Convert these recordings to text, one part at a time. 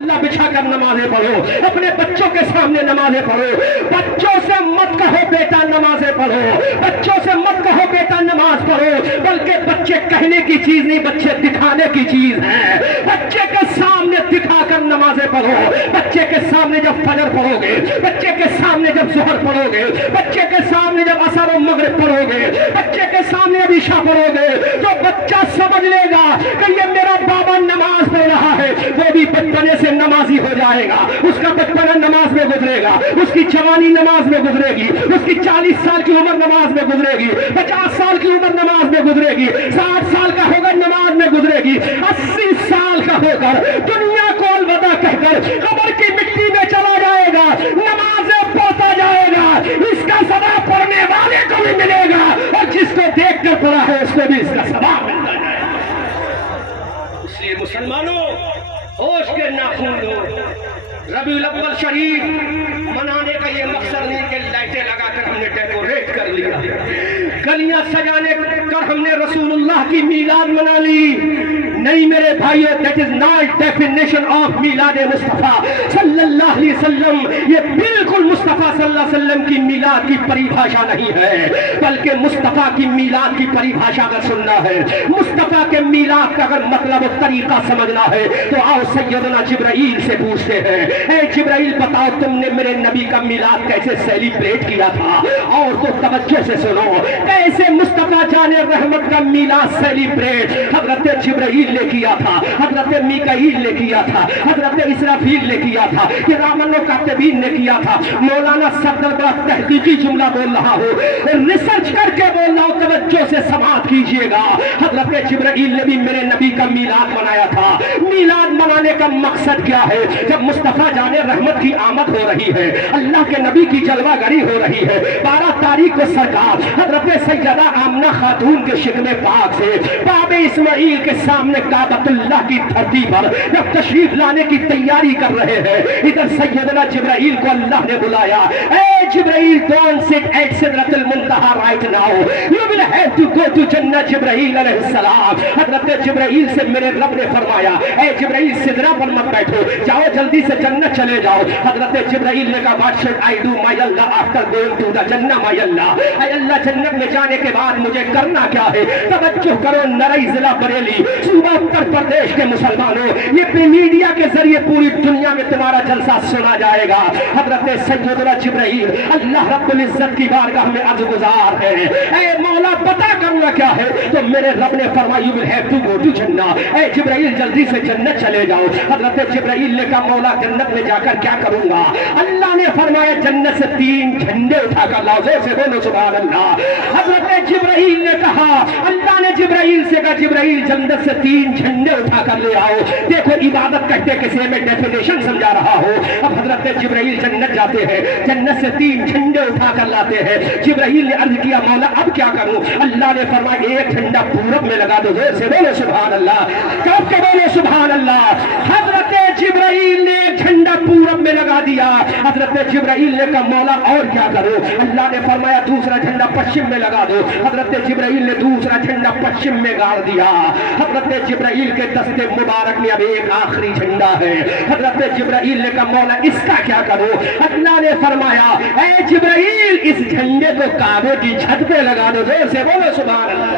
اللہ بچھا کر نمازیں پڑھو، اپنے بچوں کے سامنے نمازیں پڑھو، بچوں سے مت کہو بیٹا نمازیں پڑھو، بچوں سے مت کہو بیٹا نماز پڑھو، بلکہ بچے کہنے کی چیز نہیں، بچے دکھانے کی چیز ہے۔ بچے کے سامنے دکھا کر نمازیں پڑھو، بچے کے سامنے جب فجر پڑھو گے، بچے کے سامنے جب ظہر پڑھو گے، بچے کے سامنے جب عصر و مغرب پڑھو گے، بچے کے سامنے جب عشاء پڑھو گے، تو بچہ سمجھ لے گا کہ یہ میرا بابا نماز پڑھ رہا ہے، وہ بھی بچپنے سے نمازی ہو جائے گا، اس کا بچپنا نماز میں گزرے گا، اس کی جوانی نماز میں گزرے گی، اس کی 40 سال کی عمر نماز میں گزرے گی، 50 سال کی عمر نماز میں گزرے گی، 60 سال کا ہوگا نماز میں گزرے گی، 80 سال کا ہو کر دنیا کو الوداع کہہ کر قبر کی مٹی میں چلا جائے گا، نمازیں پڑھتا جائے گا، اس کا ثواب پڑھنے والے کو بھی ملے گا اور جس کو دیکھ کر پڑھا ہے اس کو بھی اس کا ثواب ملتا جائے گا۔ اس لیے مسلمانوں ہوش کے ناخن دو، ربیع الاول شریف منانے کا یہ مقصد نہیں کہ لائٹیں لگا کر ہم نے ڈیکوریٹ کر لیا، گلیاں سجانے کر ہم نے رسول اللہ کی میلاد منا لی، نہیں میرے بھائیو، that is not definition of میلاد مصطفیٰ صلی اللہ علیہ وسلم، یہ بالکل مصطفیٰ صلی اللہ علیہ وسلم کی میلاد کی پریبھاشا نہیں ہے، بلکہ مصطفیٰ کی میلاد کی پریبھاشا اگر سننا ہے، مصطفیٰ کے میلاد کا اگر مطلب و طریقہ سمجھنا ہے تو آؤ سیدنا جبرائیل سے پوچھتے ہیں، اے جبرائیل بتاؤ تم نے میرے نبی کا میلاد کیسے سیلیبریٹ کیا تھا، اور تو توجہ سے سنو، کیسے مصطفیٰ جان رحمت کا میلاد سیلیبریٹ حضرت جبرائیل نے کیا تھا، حضرت میکائیل نے کیا تھا، حضرت اسرافیل نے کیا تھا، کرامن و کاتبین نے کیا تھا۔ مولانا صدر بڑا تحقیقی جملہ بول رہا ہوں، ریسرچ کر کے بول رہا ہوں، توجہ سے سماعت کیجئے گا، حضرت جبرائیل نے بھی میرے نبی کا میلاد منایا تھا۔ میلاد منانے کا مقصد کیا ہے؟ جب مصطفیٰ جان رحمت کی آمد ہو رہی ہے، اللہ کے نبی کی جلوہ گری ہو رہی ہے، 12 تاریخ کو سرکار حضرت سیدہ آمنہ خاتون کے شکم پاک سے باب اسماعیل کے سامنے کعبۃ اللہ کی دھرتی پر جب تشریف لانے کی تیاری کر رہے ہیں، ادھر سیدنا جبرائیل کو اللہ نے بلایا، اے جبرائیل don't sit at سدرۃ المنتہا right now, you will have to go to جنہ جبرائیل علیہ السلام۔ حضرت جبرائیل سے میرے رب نے فرمایا، اے جبرائیل سدرہ پر مت بیٹھو، جاؤ جلدی سے جنت چلے جاؤ۔ حضرت جبرائیل نے کہا what should I do my Allah after going to the جنہ my Allah، اے اللہ جنت میں جانے کے بعد مجھے کرنا کیا ہے؟ توجہ کرو نرئی ضلع بریلی صوبہ اتر پردیش کے مسلمانوں، یہ میڈیا کے ذریعے پوری دنیا میں تمہارا جلسہ سنا جائے گا۔ حضرت سیدنا جبرائیل اللہ رب العزت کی بارگاہ میں عرض گزار ہے، اے مولا بتا کرنا کیا ہے؟ تو میرے رب نے فرمایا you will have to go to جنہ، اے جبرائیل جلدی سے جنت چلے جاؤ۔ حضرت جبرائیل نے کہا مولا جنت میں جا کر کیا کروں گا؟ اللہ نے فرمایا جنت سے 3 جھنڈے اٹھا کر لاؤ، زور سے بولو سبحان اللہ۔ حضرت جبرائیل نے کہا، اللہ نے جبرائیل سے کہا جبرائیل جنت سے 3 جھنڈے اٹھا کر لے آؤ۔ دیکھو عبادت کہتے کسے میں ڈیفینیشن سمجھا رہا ہوں۔ اب حضرت جبرائیل جنت جاتے ہیں، جنت سے 3 جھنڈے اٹھا کر لاتے ہیں۔ جبرائیل نے عرض کیا مولا اب کیا کروں؟ اللہ نے فرمایا 1 جھنڈا پورب میں لگا دو، زور سے بولو سبحان اللہ، کب کے بولو سبحان اللہ۔ حضرت جبرائیل نے 1 جھنڈا پورب میں لگا دیا۔ حضرت جبرائیل نے کہا مولا اور کیا کروں؟ اللہ نے فرمایا دوسرا جھنڈا پشچم میں لگا دو۔ حضرت جبرائیل نے دوسرا جھنڈا پشچم میں گاڑ دیا۔ حضرت جبرائیل کے دستے مبارک میں اب ایک آخری جھنڈا ہے۔ حضرت جبرائیل نے کہا مولا اس کا کیا کروں؟ اللہ نے فرمایا اے جبرائیل اس جھنڈے کو کعبے کی چھت پہ لگا دو، زور سے بولو سبحان اللہ۔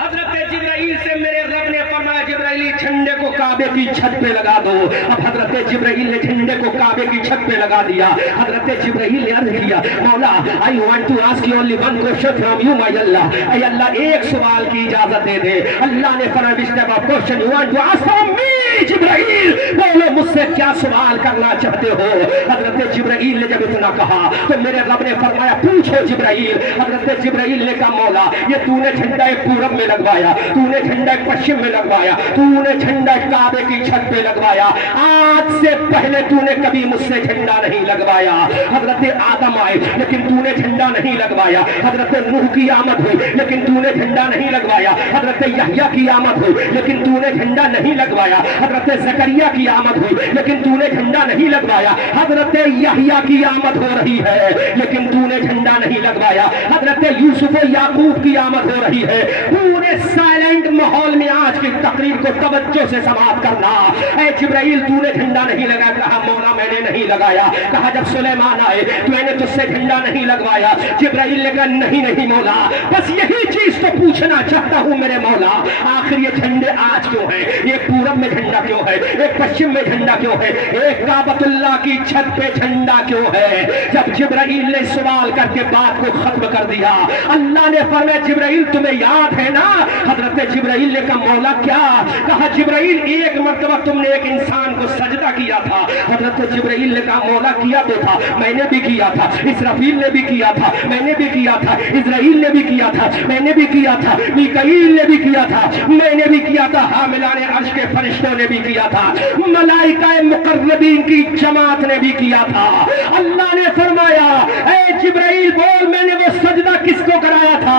حضرت جبرائیل سے میرے رب نے فرمایا جبرائیل جھنڈے کو کعبے کی چھت پہ لگا دو۔ اب حضرت جبرائیل نے جھنڈے کو کعبے کی چھت پہ لگا دیا۔ حضرت جبرائیل نے عرض کیا مولا I want to ask you only one question from you my Allah، اے اللہ ایک سوال کی اجازت دے دے۔ اللہ نے فرمایا which type of question you want to ask from me جبرائیل، بولو مجھ سے کیا سوال کرنا چاہتے ہو؟ حضرت جبرائیل نے جب اتنا کہا تو میرے رب نے فرمایا پوچھو جبرائیل۔ حضرت جبرائیل نے کہا مولا یہ تو نے جھنڈا ایک پورب میں لگوایا، تو نے جھنڈا ایک پشچم میں لگوایا، تو نے جھنڈا کعبے کی چھت پہ لگوایا، آج سے پہلے تو نے کبھی مجھ سے جھنڈا نہیں لگوایا۔ حضرت آدم آئے لیکن تو نے جھنڈا نہیں لگوایا، حضرت نوح کی آمد ہوئی لیکن تو نے جھنڈا نہیں لگوایا، حضرت یحییٰ کی آمد ہوئی لیکن تو نے جھنڈا نہیں لگوایا، حضرت زکریا کی آمد ہوئی लेकिन तूने झंडा नहीं लगवाया। हजरत यहया की आमद हो रही है लेकिन तूने झंडा नहीं लगवाया। हजरत यूसुफ याकूब की आमद हो रही है। पूरे साइलेंट माहौल में आज की तकरीर को तवज्जो से समाप्त करना। ऐ जिब्राइल तूने झंडा नहीं लगाया। कहा मौला मैंने नहीं लगाया। कहा जब सुलेमान आए तो मैंने तुझसे झंडा नहीं लगवाया। जिब्राइल ने कहा नहीं नहीं मौला, बस यही चीज तो पूछना चाहता हूं मेरे मौला, आखिर ये झंडे आज क्यों है? एक पूरब में झंडा क्यों है? एक पश्चिम में झंडा क्यों है? एक काबतुल्लाह की छत पे झंडा क्यों है? जब जिब्राइल ने सवाल करके बात को खत्म कर दिया, अल्लाह ने फरमाया जिब्राइल तुम्हें याद है ना? हजरत जिब्राइल ने कहा मौला क्या? कहा जिब्राइल एक मर्तबा तुमने एक इंसान को सजदा किया था। हजरत जिब्राइल ने कहा मौला किया तो था, मैंने भी किया था, इसराफील ने भी किया था, मैंने भी किया था, इजराइल ने भी किया था, मैंने भी किया था, मीकाईल ने भी किया था, मैंने भी किया था, हामिलाने अर्श के फरिश्तों ने भी किया था, मलाइकाए मुकर्रबीन की जमात ने भी किया था। अल्लाह ने फरमाया ऐ जिब्राइल बोल मैंने वो सजदा किसको कराया था?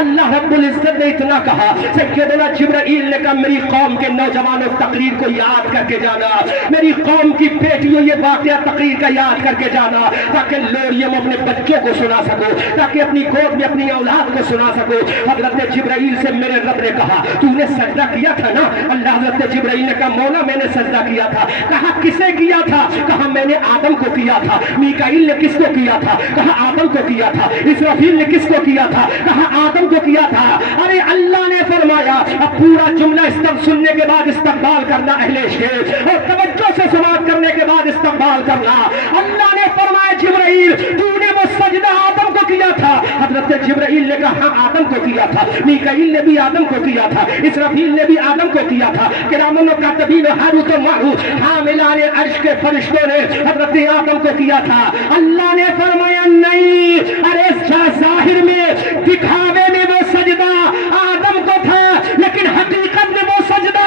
अल्लाह रब्बुल इज्जत ने इतना कहा, सैयदना जिब्राइल ने कहा मेरी कौम के नौजवानों तकरीर को याद करके जाना, मेरी कौम की बेटियों ये वाकया तकरीर का याद करके जाना, ताकि लोरियम अपने बच्चों को सुना सको, ताकि अपनी गोद में अपनी औलाद को सुना सको। हजरत जिब्राइल से मेरे रब ने कहा तूने सजदा किया था ना? अल्लाह हजरत जिब्राइल ने कहा मौला मैंने सजदा किया था। कहा किसे किया था? कहा मैंने आदम को किया था। मीकाईल ने किसको किया था? कहा आदम को किया था। इसराफील ने किसको किया था? कहा आदम को किया था। अरे अल्लाह ने फरमाया अब पूरा जुमला सुनने के बाद इस्तकबाल करना अहले इश्क़ और तवज्जो से समाप्त करने के बाद इस्तकबाल करना। अल्लाह ने फरमाया जिब्राइल तूने वो सजदा आदम को किया था? हजरत जिब्राइल ने कहा हाँ आदम को किया था। मीकाईल ने भी आदम को किया था, इसराफील ने भी आदम को किया था, किरामन कातिबीन हारूत व मारूत हामिलाने अर्श के फरिश्तों ने हजरत आदम को किया था। अल्लाह ने फरमाया नहीं, अरे जाहिर में दिखावे में वो सजदा आदम को था लेकिन हकीकत में वो सजदा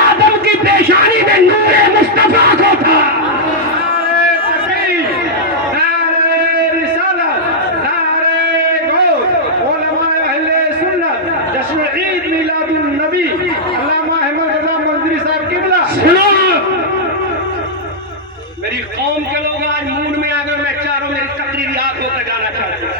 आदम की पेशानी में नूरे मुस्तफा को था। मेरी कौम के लोग आज मूड में आ गए, मैं चारों मेरी तकरीर याद होकर गाना चाहता हूँ।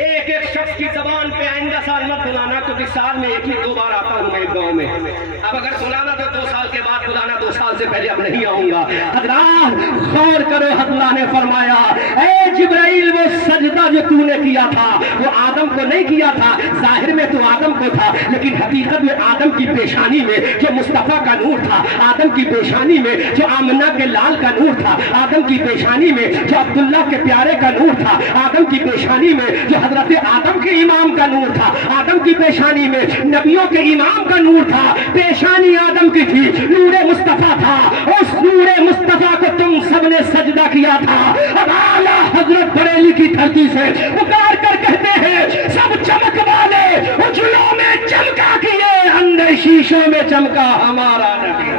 एक एक शख्स की जबान पे आइंदा साल मत बुलाना क्योंकि साल में एक ही दो बार आता हूँ मैं गाँव में। अब अगर बुलाना तो 2 साल के बाद बुलाना, 2 साल से पहले अब नहीं आऊंगा। हजरात गौर करो, अल्लाह ने फरमाया ऐ जिब्राइल वो सजदा जो तूने किया था वो आदम को नहीं किया था। जाहिर में तो आदम को था लेकिन हकीकत में आदम की पेशानी में जो मुस्तफा का नूर था, आदम की पेशानी में जो आमना के लाल का नूर था, आदम की पेशानी में जो अब्दुल्ला के प्यारे का नूर था, आदम की पेशानी में जो हजरत आदम के इमाम का नूर था, आदम की पेशानी में नबियों के इमाम का नूर था। पेशानी आदम की थी, नूरे मुस्तफा था। उस नूरे मुस्तफा को तुम सबने सजदा किया था। अब आला हजरत बरेली की धरती से पुकार कर कहते हैं सब चमक वाले उजलों में चमका किए, अंधे शीशों में चमका हमारा नबी।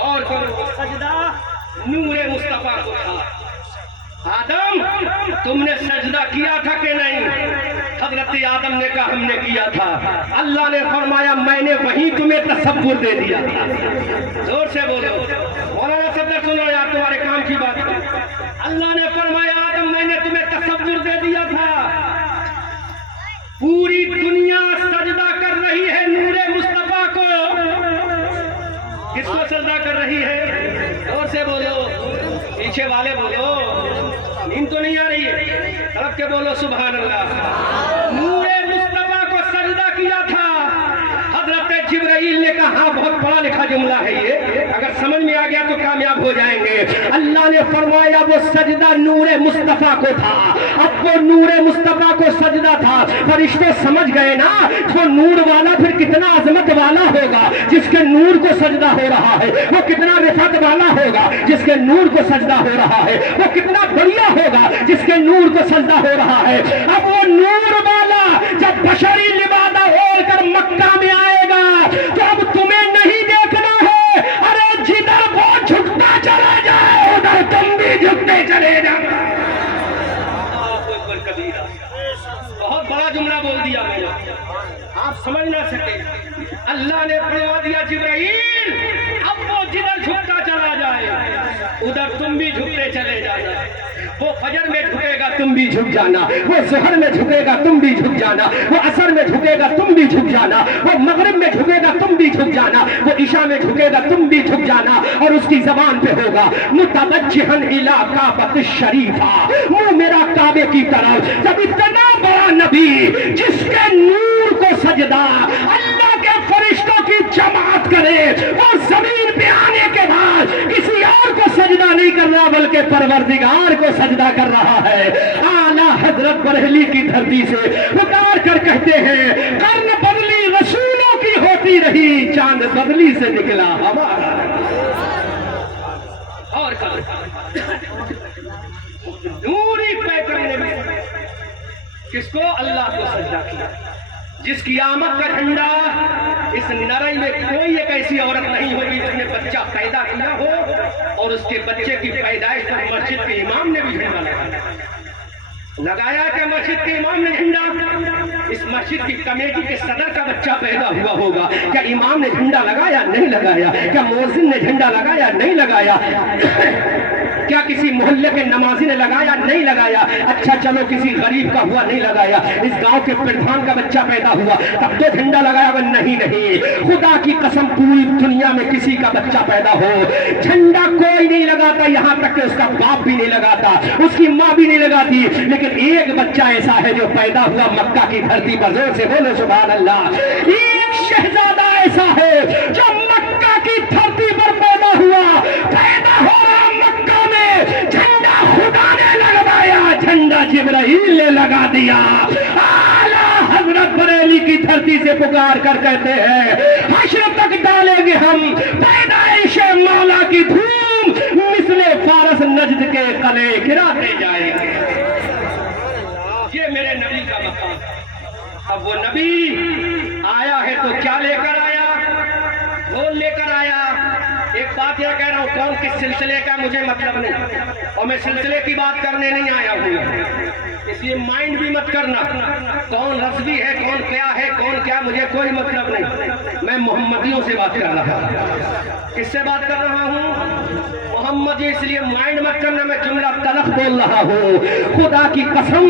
और सजदा नूरे मुस्तफा को था। आदम तुमने सजदा किया था कि नहीं? हजरत आदम ने कहा हमने किया था। अल्लाह ने फरमाया मैंने वही तुम्हें तसव्वुर दे दिया था। जोर से बोलो, मौलाना सदर सुनो यार, तुम्हारे काम की बात है। अल्लाह ने फरमाया आदम मैंने तुम्हें तसव्वुर दे दिया था। पूरी दुनिया सजदा कर रही है नूरे मुस्तफा को। किसको सजदा कर रही है? जोर से बोलो, पीछे वाले बोलो, नींद तो नहीं आ रही है, तरफ के बोलो सुभान अल्लाह। नूरे मुस्तफा को सजदा किया था। हजरत जिब्राइल ने कहा हाँ बहुत पढ़ा लिखा जुमला है ये, अगर समझ में आ गया तो कामयाब हो जाएंगे। अल्लाह ने फरमाया वो सजदा नूरे मुस्तफा को था। अब वो नूरे मुस्तफा को सजदा था, फरिश्ते समझ गए ना वो नूर वाला फिर कितना अजमत वाला होगा। जिसके नूर को सजदा हो रहा है वो कितना रिफत वाला होगा। जिसके नूर को सजदा हो रहा है वो कितना बढ़िया होगा जिसके नूर को सजदा हो रहा है। अब वो नूर वाला जब बशरी लिबादा ओढ़ कर मक्का में आएगा तो अब तुम्हें नहीं देखना है, अरे जिधर वो झुकता चला जाए उधर तुम भी झुकते चले जाओ। बहुत बड़ा जुमला बोल दिया मैंने, आप समझ ना सके। अल्लाह ने फरमा दिया जिब्राइल अब वो जिधर ادھر تم بھی جھکتے چلے جانا، وہ فجر میں جھکے گا تم بھی جھک جانا، وہ ظہر میں جھکے گا تم بھی جھک جانا، وہ عصر میں جھکے گا تم بھی جھک جانا، وہ مغرب میں جھکے گا تم بھی جھک جانا، وہ عشاء میں جھکے گا تم بھی جھک جانا، اور اس کی زبان پہ ہوگا متوجہن الی کعبۃ الشریفہ، منہ میرا کعبے کی طرف۔ جب اتنا بڑا نبی جس کے نور کو سجدہ اللہ کے فرشتوں کی جماعت کرے، وہ زمین پہ آنے کے بعد کسی اور کو سجدہ نہیں کر رہا بلکہ پروردگار کو سجدہ کر رہا ہے، اعلیٰ حضرت بریلی کی دھرتی سے پکار کر کہتے ہیں قرن بدلی رسولوں کی ہوتی رہی، چاند بدلی سے نکلا ہمارا۔ اور نوری پیغمبر نے کس کو؟ اللہ کو سجدہ کیا، جس کی آمد کا جھنڈا اس نرئی میں کوئی ایک ایسی عورت نہیں ہوگی جس نے بچہ پیدا کیا ہو اور اس کے بچے کی پیدائش پر مسجد کے امام نے بھی جھنڈا لگایا کہ مسجد کے امام نے جھنڈا، اس مسجد کی کمیٹی کے صدر کا بچہ پیدا ہوا ہوگا، کیا امام نے جھنڈا لگایا؟ نہیں لگایا۔ کیا مؤذن نے جھنڈا لگایا؟ نہیں لگایا۔ کیا کسی محلے کے نمازی نے لگایا؟ نہیں لگایا۔ اچھا چلو کسی غریب کا ہوا؟ نہیں لگایا۔ اس گاؤں کے پردھان کا بچہ پیدا ہوا تب تو جھنڈا لگایا؟ نہیں۔ خدا کی قسم پوری دنیا میں کسی کا بچہ پیدا ہو جھنڈا کوئی نہیں لگاتا، یہاں تک کہ اس کا باپ بھی نہیں لگاتا، اس کی ماں بھی نہیں لگاتی، لیکن ایک بچہ ایسا ہے جو پیدا ہوا مکہ کی دھرتی پر، زور سے بولو سبحان اللہ۔ ایک شہزادہ ایسا ہے جو مکہ کی دھرتی پر پیدا ہوا، پیدا ہو رہا مکہ میں، جھنڈا خدا نے لگوایا، جھنڈا جبرائیل نے لگا دیا۔ اعلیٰ حضرت بریلی کی دھرتی سے پکار کر کہتے ہیں حشر تک ڈالیں گے ہم پیدائش مولا کی دھوم، مثل فارس نجد کے قلعے گراتے جائیں گے۔ یہ میرے نبی کا مقام۔ اب وہ نبی آیا ہے تو کیا لے کر آیا؟ ڈھول لے کر آیا۔ ایک بات یہ کہہ رہا ہوں، کون کس سلسلے کا مجھے مطلب نہیں، اور میں سلسلے کی بات کرنے نہیں آیا ہوں، اس لیے مائنڈ بھی مت کرنا کون رسوی ہے، کون کیا ہے، کون کیا، مجھے کوئی مطلب نہیں۔ میں محمدیوں سے بات کر رہا ہوں۔ کس سے بات کر رہا ہوں؟ محمدی، اس لیے مائنڈ مت کرنا، میں جملہ تلخ بول رہا ہوں۔ خدا کی قسم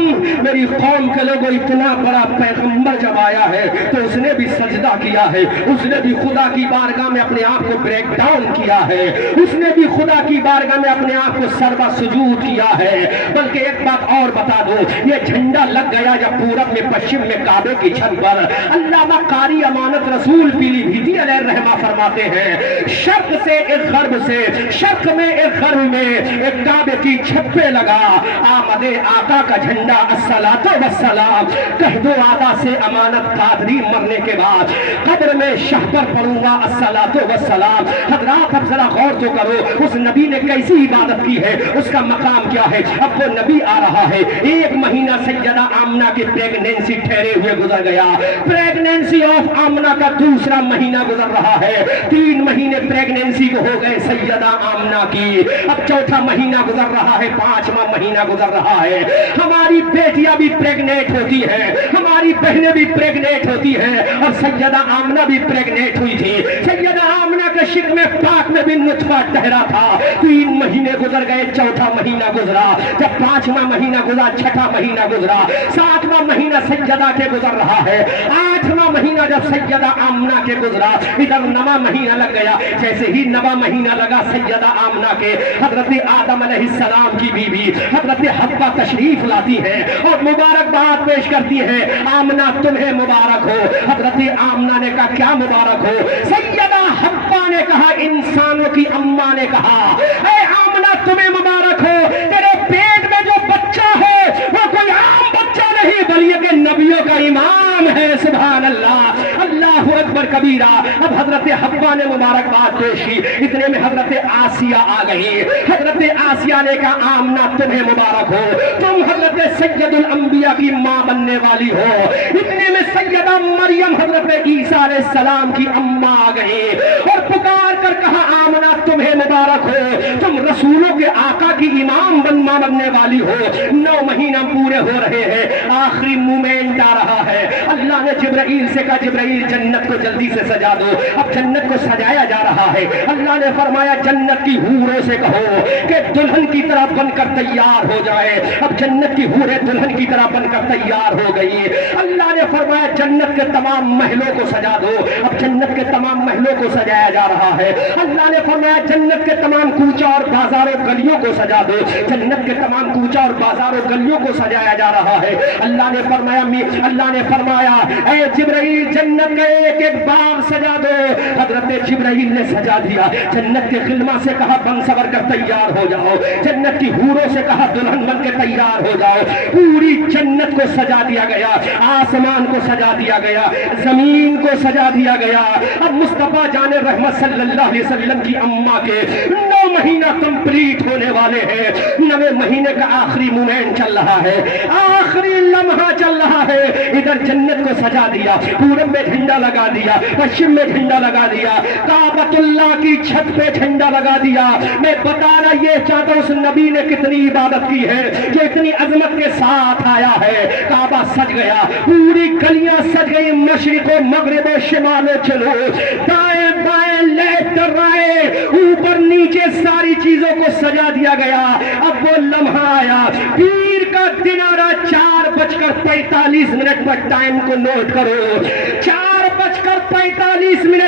میری قوم کے لوگوں، اتنا بڑا پیغمبر جب آیا ہے تو اس نے بھی سجدہ کیا ہے، اس نے بھی خدا کی بارگاہ میں اپنے آپ کو بریک ڈاؤن کیا ہے، اس نے بھی خدا کی بارگاہ میں اپنے آپ کو سربا سجود کیا ہے۔ بلکہ ایک بات اور بتا دو، یہ جھنڈا لگ گیا جب پورب میں پشچم میں کعبے کی چھت پر۔ علامہ قاری امانت رسول پیلی بھیٹی علیہ الرحمہ فرماتے ہیں شرق سے ایک غرب سے، شرق میں ایک غرب میں ایک کعبے کی چھت پہ لگا آمد آقا کا جھنڈا، الصلاۃ والسلام، کہہ دو آدھا سے امانت قادری مرنے کے بعد قبر میں شہ پر پڑوں گا الصلاۃ والسلام۔ حضرات اب ذرا غور تو کرو، اس نبی نے کیسی عبادت کی ہے، اس کا مقام کیا ہے۔ اب وہ نبی آ رہا ہے، ایک مہینہ سیدہ آمنہ کی پریگنینسی ٹھہرے ہوئے گزر گیا، پریگنینسی آف آمنہ کا دوسرا مہینہ گزر رہا ہے، 3 مہینے پریگنینسی کو ہو گئے سیدہ آمنہ کی، اب چوتھا مہینہ گزر رہا ہے، 5واں مہینہ گزر رہا ہے۔ ہماری بیٹیاں بھی پریگنیٹ ہوتی ہیں، ہماری بہنیں بھی پریگنیٹ ہوتی ہیں، اور سیدہ آمنہ بھی پریگنیٹ ہوئی تھی۔ سیدہ آمنہ کے شکم پاک میں بھی نطفہ ٹھہرا تھا، 3 مہینے گزر گئے، چوتھا مہینہ گزرا، جب 5واں مہینہ گزرا، 6واں مہینہ گزرا، 7واں مہینہ سیدہ کے گزر رہا ہے، 8واں مہینہ جب سیدہ آمنہ کے گزرا، ادھر 9واں مہینہ لگ گیا۔ جیسے ہی 9واں مہینہ لگا سیدہ آمنہ کے، حضرت آدم علیہ السلام کی بیوی حضرت حوا تشریف لاتی ہے اور مبارکباد پیش کرتی ہے، آمنہ تمہیں مبارک ہو۔ حضرت آمنہ نے کہا کیا مبارک ہو؟ سیدہ حوا نے کہا، انسانوں کی اماں نے کہا، اے آمنہ تمہیں مبارک ہو، تیرے پیٹ میں جو بچہ ہے وہ کوئی عام بچہ نہیں بلکہ نبیوں کا امام ہے۔ سبحان اللہ، اللہ اکبر کبیرہ۔ اب حضرت حوا نے مبارکباد پیش کی، اتنے میں حضرت آسیہ آ گئی۔ حضرت آسیہ نے کہا آمنہ تمہیں مبارک ہو، تم حضرت سید الانبیاء کی ماں بننے والی ہو۔ اتنے میں سیدہ مریم حضرت عیسیٰ علیہ السلام کی اماں آ گئی اور پکار کر کہا آمنہ تمہیں مبارک मुबारक हो, तुम रसूलों के आका की इमाम बनने वाली हो। 9 महीना पूरे हो रहे हैं, आखिरी मोमेंट आ रहा है। अल्लाह ने जिब्राइल से कहा, जिब्राइल जन्नत को जल्दी से सजा दो। अब जन्नत को सजाया जा रहा है। अल्लाह ने फरमाया जन्नत की हूरों से कहो कि दुल्हन की तरह बनकर तैयार हो जाए। अब जन्नत की हूरें दुल्हन की तरह बनकर तैयार हो गई। अल्लाह ने फरमाया जन्नत के तमाम महलों को सजा दो। अब जन्नत के तमाम महलों को सजाया जा रहा है। अल्लाह ने फरमाया जन्नत के तमाम कूचा और बाजारों गलियों को सजा दो। जन्नत के तमाम कूचा और बाजारों गलियों को सजाया जा रहा है। अल्लाह ने फरमाया ऐ जिब्राइल जन्नत का एक एक बाग सजा दो। हजरत जिब्राइल ने सजा दिया। जन्नत के खिलमा से कहा बन सवर कर तैयार हो जाओ। जन्नत की हूरों से कहा दुल्हन बन के तैयार हो जाओ। पूरी जन्नत को सजा दिया गया, आसमान को सजा दिया गया, जमीन को सजा दिया गया। अब मुस्तफा जाने रहमत सल्लल्लाहु अलैहि वसल्लम की अम्मा के 9 महीना कंप्लीट होने वाले हैं। 9वें महीने का आखिरी मोमेंट चल रहा है, आखिरी लम्हा चल रहा है। इधर जन्नत को सजा दिया, पूरब में झंडा लगा दिया, पश्चिम में झंडा लगा दिया, काबतुल्लाह की छत पे झंडा लगा दिया। मैं बता रहा ये चाहता हूं उस नबी ने कितनी इबादत की है जो इतनी अजमत के साथ आया है। काबा सज गया, पूरी गलियां सज गई, मशरिको मगरिबो शिमालो चलो, दाएं बाएं लेफ्ट राइट ऊपर नीचे सारी चीजों को सजा दिया गया। अब वो लम्हा आया, पीर का दिन आ रहा, 4:45 पर टाइम को नोट करो। 4:45 में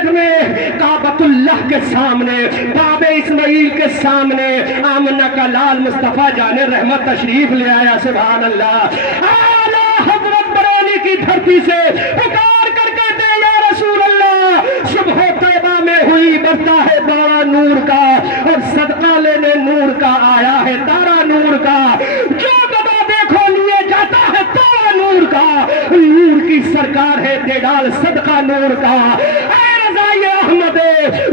काबतुल्लाह के सामने, बाबे इस्माइल के सामने आमना का लाल मुस्तफा जाने रहमत तशरीफ ले आया। सुभान अल्लाह। आला हजरत बरेली की धरती से पुकार कर कहते हैं या रसूल अल्लाह, सुबह तैबा में हुई बरता है बारा नूर का और सदका लेने नूर का आया है तारा नूर का। जो गदा देखो लिए जाता है तारा नूर का, नूर की सरकार है दे डाल सदका नूर का। अहमद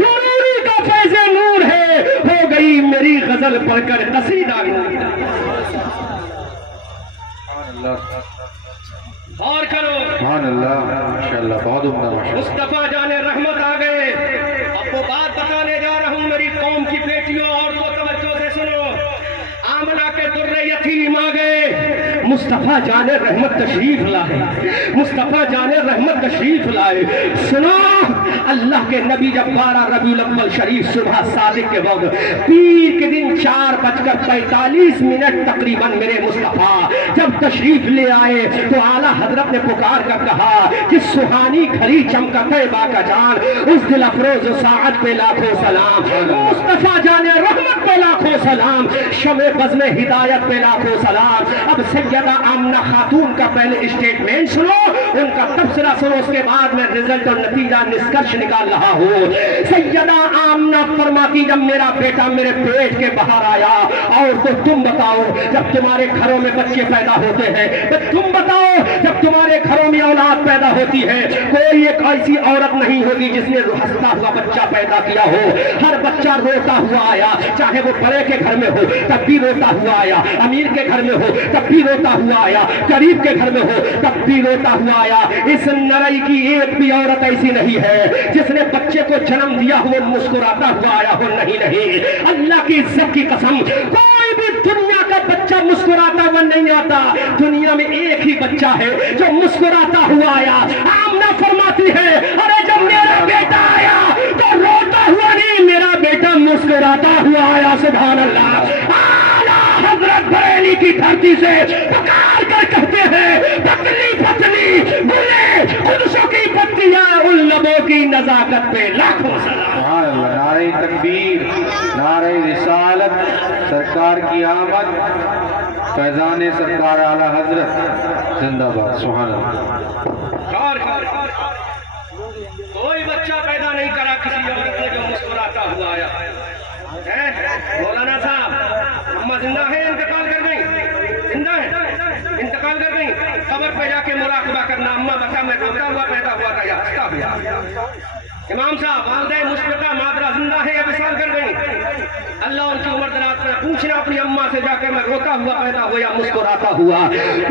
नूरी का फैज़े नूर है, हो गई मेरी गजल पढ़कर कसीदा। और करो माशाअल्लाह, बहुत उम्दा। मुस्तफा जाने रहमत आ गए। अब वो बात बताने जा रहा हूं मेरी कौम की बेटियों और तो तवज्जो से सुनो। आमना के दुर्रे यतीम आ गए, मुस्तफा जाने रहमत तशरीफ लाए, मुस्तफा जाने रहमत तशरीफ लाए। सुनो अल्लाह के नबी जब 12 रबीउल अव्वल शरीफ सुबह सादिक के वक्त पीर के दिन 4:45 तकरीबन मेरे मुस्तफा जब तशरीफ ले आए तो आला हजरत ने पुकार कर कहा कि सुहानी खरी चमका तैबा का जान, उस दिल अफरोज साअत पे लाखों सलाम, मुस्तफा जाने रहमत पे लाखों सलाम, शमे बज़्म हिदायत पे लाखों सलाम। अब सैयदा आमना खातून का पहले स्टेटमेंट सुनो, उनका तबसरा सुनो, उसके बाद में रिजल्ट और नतीजा निष्कर्ष निकाल रहा हूँ। सैयदा आमना फरमाती जब मेरा बेटा मेरे पेट के बाहर आया, और तो तुम बताओ जब तुम्हारे घरों में बच्चे पैदा होते हैं, तुम बताओ जब तुम्हारे घरों में औलाद पैदा होती है, कोई एक ऐसी औरत नहीं होगी जिसने हंसता हुआ बच्चा पैदा किया हो। हर बच्चा रोता हुआ आया, चाहे वो बड़े के घर में हो तब भी रोता हुआ आया, अमीर के घर में हो तब भी रोता हुआ आया, गरीब के घर में हो तब भी रोता हुआ आया। इस नरई की एक भी औरत ऐसी नहीं है जिसने बच्चे को जन्म दिया हो मुस्कुराता हुआ आया हो। नहीं नहीं, अल्लाह की इज्जत की कसम, कोई भी दुनिया का बच्चा मुस्कुराता हुआ नहीं आता। दुनिया में एक ही बच्चा है जो मुस्कुराता हुआ आया। आमना फरमाती है अरे जब मेरा बेटा आया तो रोता हुआ नहीं, मेरा बेटा मुस्कुराता हुआ आया। सुभान अल्लाह। आला हजरत बरेली की धरती से पुकार कर कहते हैं पतली पतली गुले कुदसों की पत्तियां उन लबों की नजाकत पे लाखों सलाम। नारे तकबीर, नारे रिसालत, सरकार की आमद, फैजान सरकार आला हजरत जिंदाबाद। सुभान अल्लाह। कोई बच्चा पैदा नहीं करा किसी औरत ने जो मुस्कुराता हुआ आया है। मौलाना साहब अम्मा जिंदा है, इंतकाल कर गई, जिंदा है, इंतकाल कर गई। कब्र पे जाके मुराकबा करना, अम्मा बता मैं रोता हुआ पैदा हुआ था या हंसता हुआ। इमाम साहब वालदे मुश्फिका मादरा जिंदा है या विसाल कर गई, अल्लाह उनकी उम्र दराज में पूछना अपनी अम्मा से जाकर, मैं रोता हुआ पैदा हुआ या मुस्कुराता हुआ?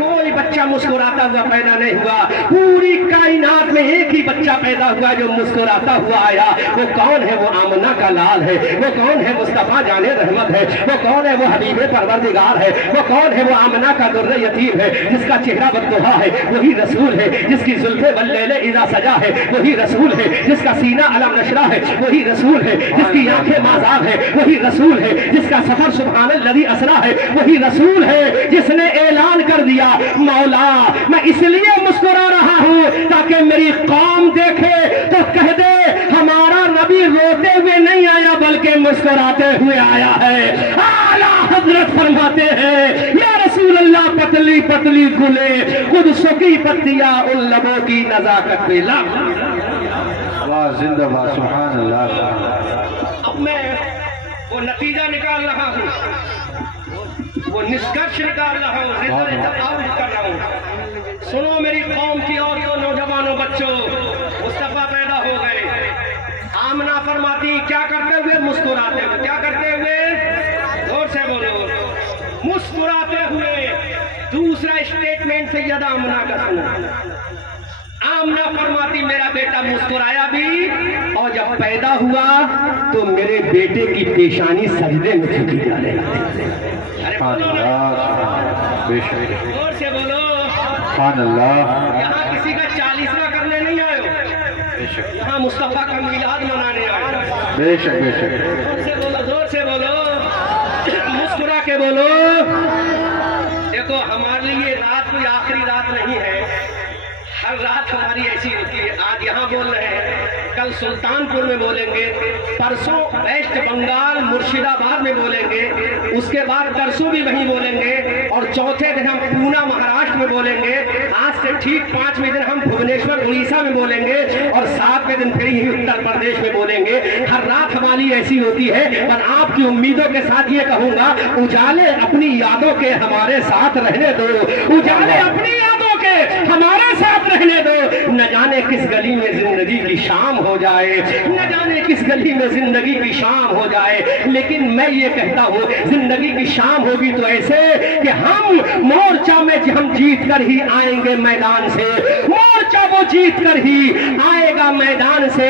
कोई बच्चा मुस्कुराता हुआ पैदा नहीं हुआ। पूरी कायनात में एक ही बच्चा पैदा हुआ जो मुस्कुराता हुआ आया। वो कौन है? वो आमना का लाल है। वो कौन है? मुस्तफा जाने रहमत है। वो कौन है? वो हबीबे परवरदिगार है। वो कौन है? वो आमना का दुर्रे यतीम है, जिसका चेहरा बददुहा है। वही रसूल है जिसकी जुल्फे वल्लैले इज़ा सजा है। वही रसूल है जिसका सीना अलम नशरा है। वही रसूल है जिसकी आंखें माज़ाब है। वही रसूल है जिसका सफर सुब्हानल्लज़ी असरा है। वही रसूल है जिसने ऐलान कर दिया, मौला मैं इसलिए मुस्कुरा रहा हूँ ताकि मेरी कौम देखे तो कह दे हमारा नबी रोते हुए नहीं आया बल्कि मुस्कुराते हुए आया है। आला हजरत फरमाते हैं, या रसूल अल्लाह पतली पतली गुले खुद सुखी पत्तियां उन लबों की नजाकत पे ला। वाह जिंदाबाद, सुभान अल्लाह, सुभान अल्लाह। अब मैं वो नतीजा निकाल रहा हूँ, वो निष्कर्ष निकाल रहा हूँ, रिजल्ट आउट कर रहा हूँ। सुनो मेरी कौम की औरतों, नौजवानों, बच्चों, मुस्तफा पैदा हो गए। आमना फरमाती क्या करते हुए? मुस्कुराते हुए। क्या करते हुए? जोर से बोलो, मुस्कुराते हुए। दूसरा स्टेटमेंट सैयदा आमना का सुनो। आमना फरमाती मेरा बेटा मुस्कुराया भी, और जब पैदा हुआ तो मेरे बेटे की पेशानी सजदे में झुकी जाने लगी। अरे बोलो ना, बेशक, जोर से बोलो। सुभान अल्लाह। यहाँ किसी का 40वां करने नहीं आए हो, बेशक यहाँ मुस्तफा का मिलाद मनाने आए हो। बेशक बेशक। जोर से बोलो, जोर से बोलो, मुस्कुरा के बोलो। देखो हमारे लिए रात कोई आखिरी रात नहीं है, हर रात हमारी ऐसी होती है। आज यहाँ बोल रहे हैं, कल सुल्तानपुर में बोलेंगे, परसों वेस्ट बंगाल मुर्शिदाबाद में बोलेंगे, उसके बाद परसों भी वहीं बोलेंगे, और चौथे दिन हम पूना महाराष्ट्र में बोलेंगे। आज से ठीक 5वें दिन हम भुवनेश्वर उड़ीसा में बोलेंगे, और 7वें दिन फिर ही उत्तर प्रदेश में बोलेंगे। हर रात हमारी ऐसी होती है। पर आपकी उम्मीदों के साथ ये कहूँगा, उजाले अपनी यादों के हमारे साथ रहने दो। उजाले अपनी यादों के हमारे साथ रहने दो। न जाने किस गली में जिंदगी की शाम हो जाए, न जाने किस गली में जिंदगी की शाम हो जाए, लेकिन मैं ये कहता हूँ जिंदगी की शाम होगी तो ऐसे कि हम मोर्चा में हम जीत कर ही आएंगे मैदान से। मोर्चा वो जीत कर ही आएगा मैदान से।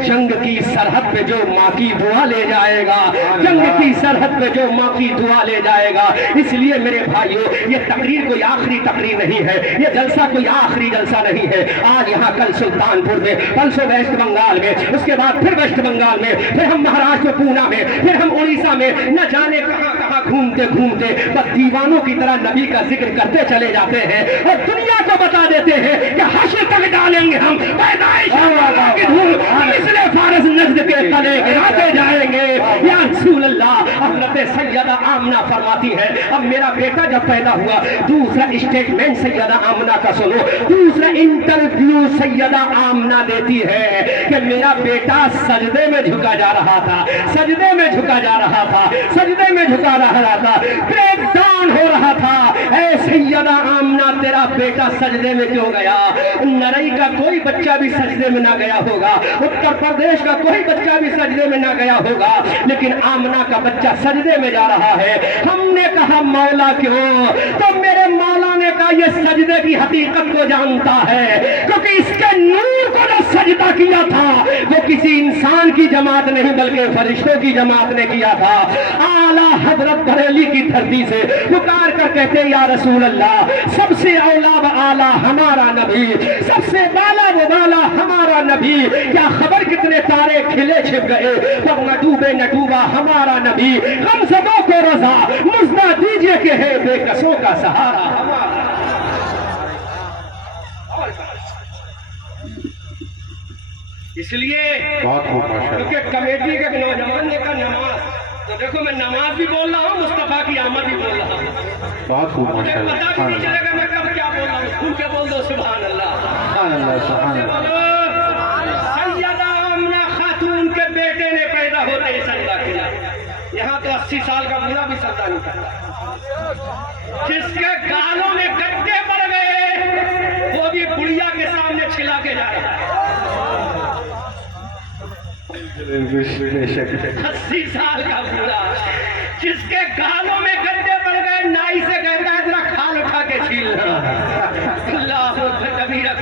जंग की सरहद पे जो माँ की दुआ ले जाएगा, जंग की सरहद पे जो माँ की दुआ ले जाएगा। इसलिए मेरे भाइयों, ये तकरीर कोई आखिरी तकरीर नहीं है, ये जलसा कोई आखिरी जलसा नहीं है। आज यहाँ, कल सुल्तानपुर में, परसों वेस्ट बंगाल में, उसके बाद फिर वेस्ट बंगाल में, फिर हम महाराष्ट्र में पूना में, फिर हम उड़ीसा में, न जाने कहाँ कहाँ घूमते घूमते बस दीवानों की तरह नबी का जिक्र करते चले जाते हैं, और दुनिया को बता देते हैं कि हश्र तक डालेंगे हम पैदाइश की धूल, हम इसलिए फारस नजद के तले गिराते जाएंगे। या रसूल अल्लाह, हज़रत सैयदा आमना फरमाती है, अब मेरा बेटा जब पैदा हुआ, दूसरा स्टेटमेंट सैयदा आमना का सुनो, दूसरा इंटरव्यू सैयदा आमना देती है कि मेरा बेटा सजदे में झुका जा रहा था, सजदे में झुका जा रहा था, सजदे में झुका रहा था, ब्रेकडाउन हो रहा था। ऐ सैयदा आमना, तेरा बेटा सजदे में क्यों गया? नरई का कोई बच्चा भी सजदे में ना गया होगा, उत्तर प्रदेश का कोई बच्चा भी सजदे में ना गया होगा, लेकिन आमना का बच्चा सजदे में जा रहा है। हमने कहा मौला क्यों? तो मेरे मौला ने कहा ये सजदे की हकीकत को जानता है, क्योंकि इसके नूर को जो सजदा किया था वो किसी इंसान की जमात नहीं बल्कि फरिश्तों की जमात ने किया था। आला हजरत बरेली की धरती से पुकार कर कहते, या रसूल अल्लाह, सबसे औला व आला हमारा नबी, सबसे बाला व बाला हमारा नबी। क्या खबर कितने तारे खिले छिप गए, पर न डूबे न डूबा हमारा नबी। गमज़दों को रज़ा मुज़दा दीजिए कि है बेकसों का सहारा हमारा। इसलिए क्योंकि कमेटी के नौजवान ने कहा नमाज, तो देखो मैं नमाज भी बोल रहा हूँ, मुस्तफा की आमद भी बोल रहा हूँ। बहुत खूब, माशाअल्लाह। पता भी नहीं चलेगा मैं कब क्या बोल रहा हूँ। खुल के बोल दो सुभान अल्लाह, सुभान अल्लाह, सुभान अल्लाह। सैयदा आमना खातून के बेटे ने पैदा होते ही सजदा किया। यहाँ तो 80 साल का बूढ़ा भी सजदा नहीं करता। जिसके गालों में गड्ढे पड़ गए वो भी बुढ़िया के सामने छिला के जा रहा है। 80 साल का बूढ़ा جس کے گالوں میں گندے پڑ گئے نائی سے کہتا ہے ذرا کھال اٹھا کے چھیلنا اللہ اکبر کبیرہ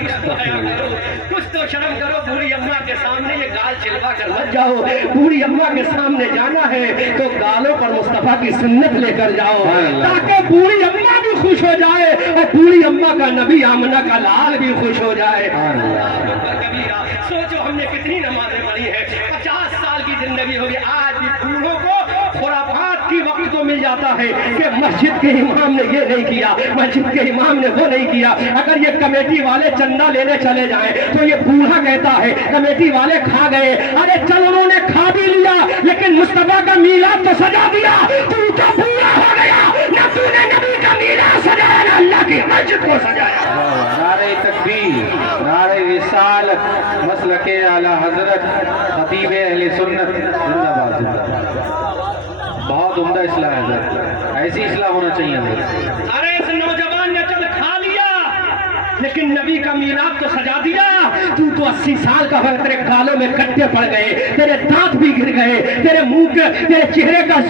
کچھ تو شرم کرو بوڑھی اماں کے سامنے یہ گال چلوا کر مت جاؤ بوڑھی اماں کے سامنے جانا ہے تو گالوں پر مصطفیٰ کی سنت لے کر جاؤ تاکہ بوڑھی اماں بھی خوش ہو جائے اور بوڑھی اماں کا نبی آمنہ کا لال بھی خوش ہو جائے کبیرہ سوچو ہم نے کتنی نمازیں پڑھی ہیں 50 سال کی زندگی ہوگی آج بھی بوڑھوں کو خرافات کی وقت تو مل جاتا ہے کہ مسجد کے امام نے یہ نہیں کیا مسجد کے امام نے وہ نہیں کیا اگر یہ کمیٹی والے چندہ لینے چلے جائیں تو یہ بوڑھا کہتا ہے کمیٹی والے کھا گئے ارے چل انہوں نے کھا بھی لیا لیکن مصطفیٰ کا میلاد تو سجا دیا تو بوڑھا ہو گیا نہ تو نے نبی کا میلاد سجایا نہ اللہ کی مسجد کو سجایا نعرہ تکبیر نعرہ رسالت مسلک اعلی حضرت خطیب اہل سنت زندہ باد زندہ باد بہت عمدہ اصلاح ہے حضرت ایسی اصلاح ہونا چاہیے حضرت ارے اس نوجوان نے چل کھا لیا لیکن نبی کا میلاد تو سجا دیا تو 80 سال کا ہو تیرے گالوں میں کٹے پڑ گئے تیرے دانت بھی گر گئے تیرے منہ کے تیرے چہرے کا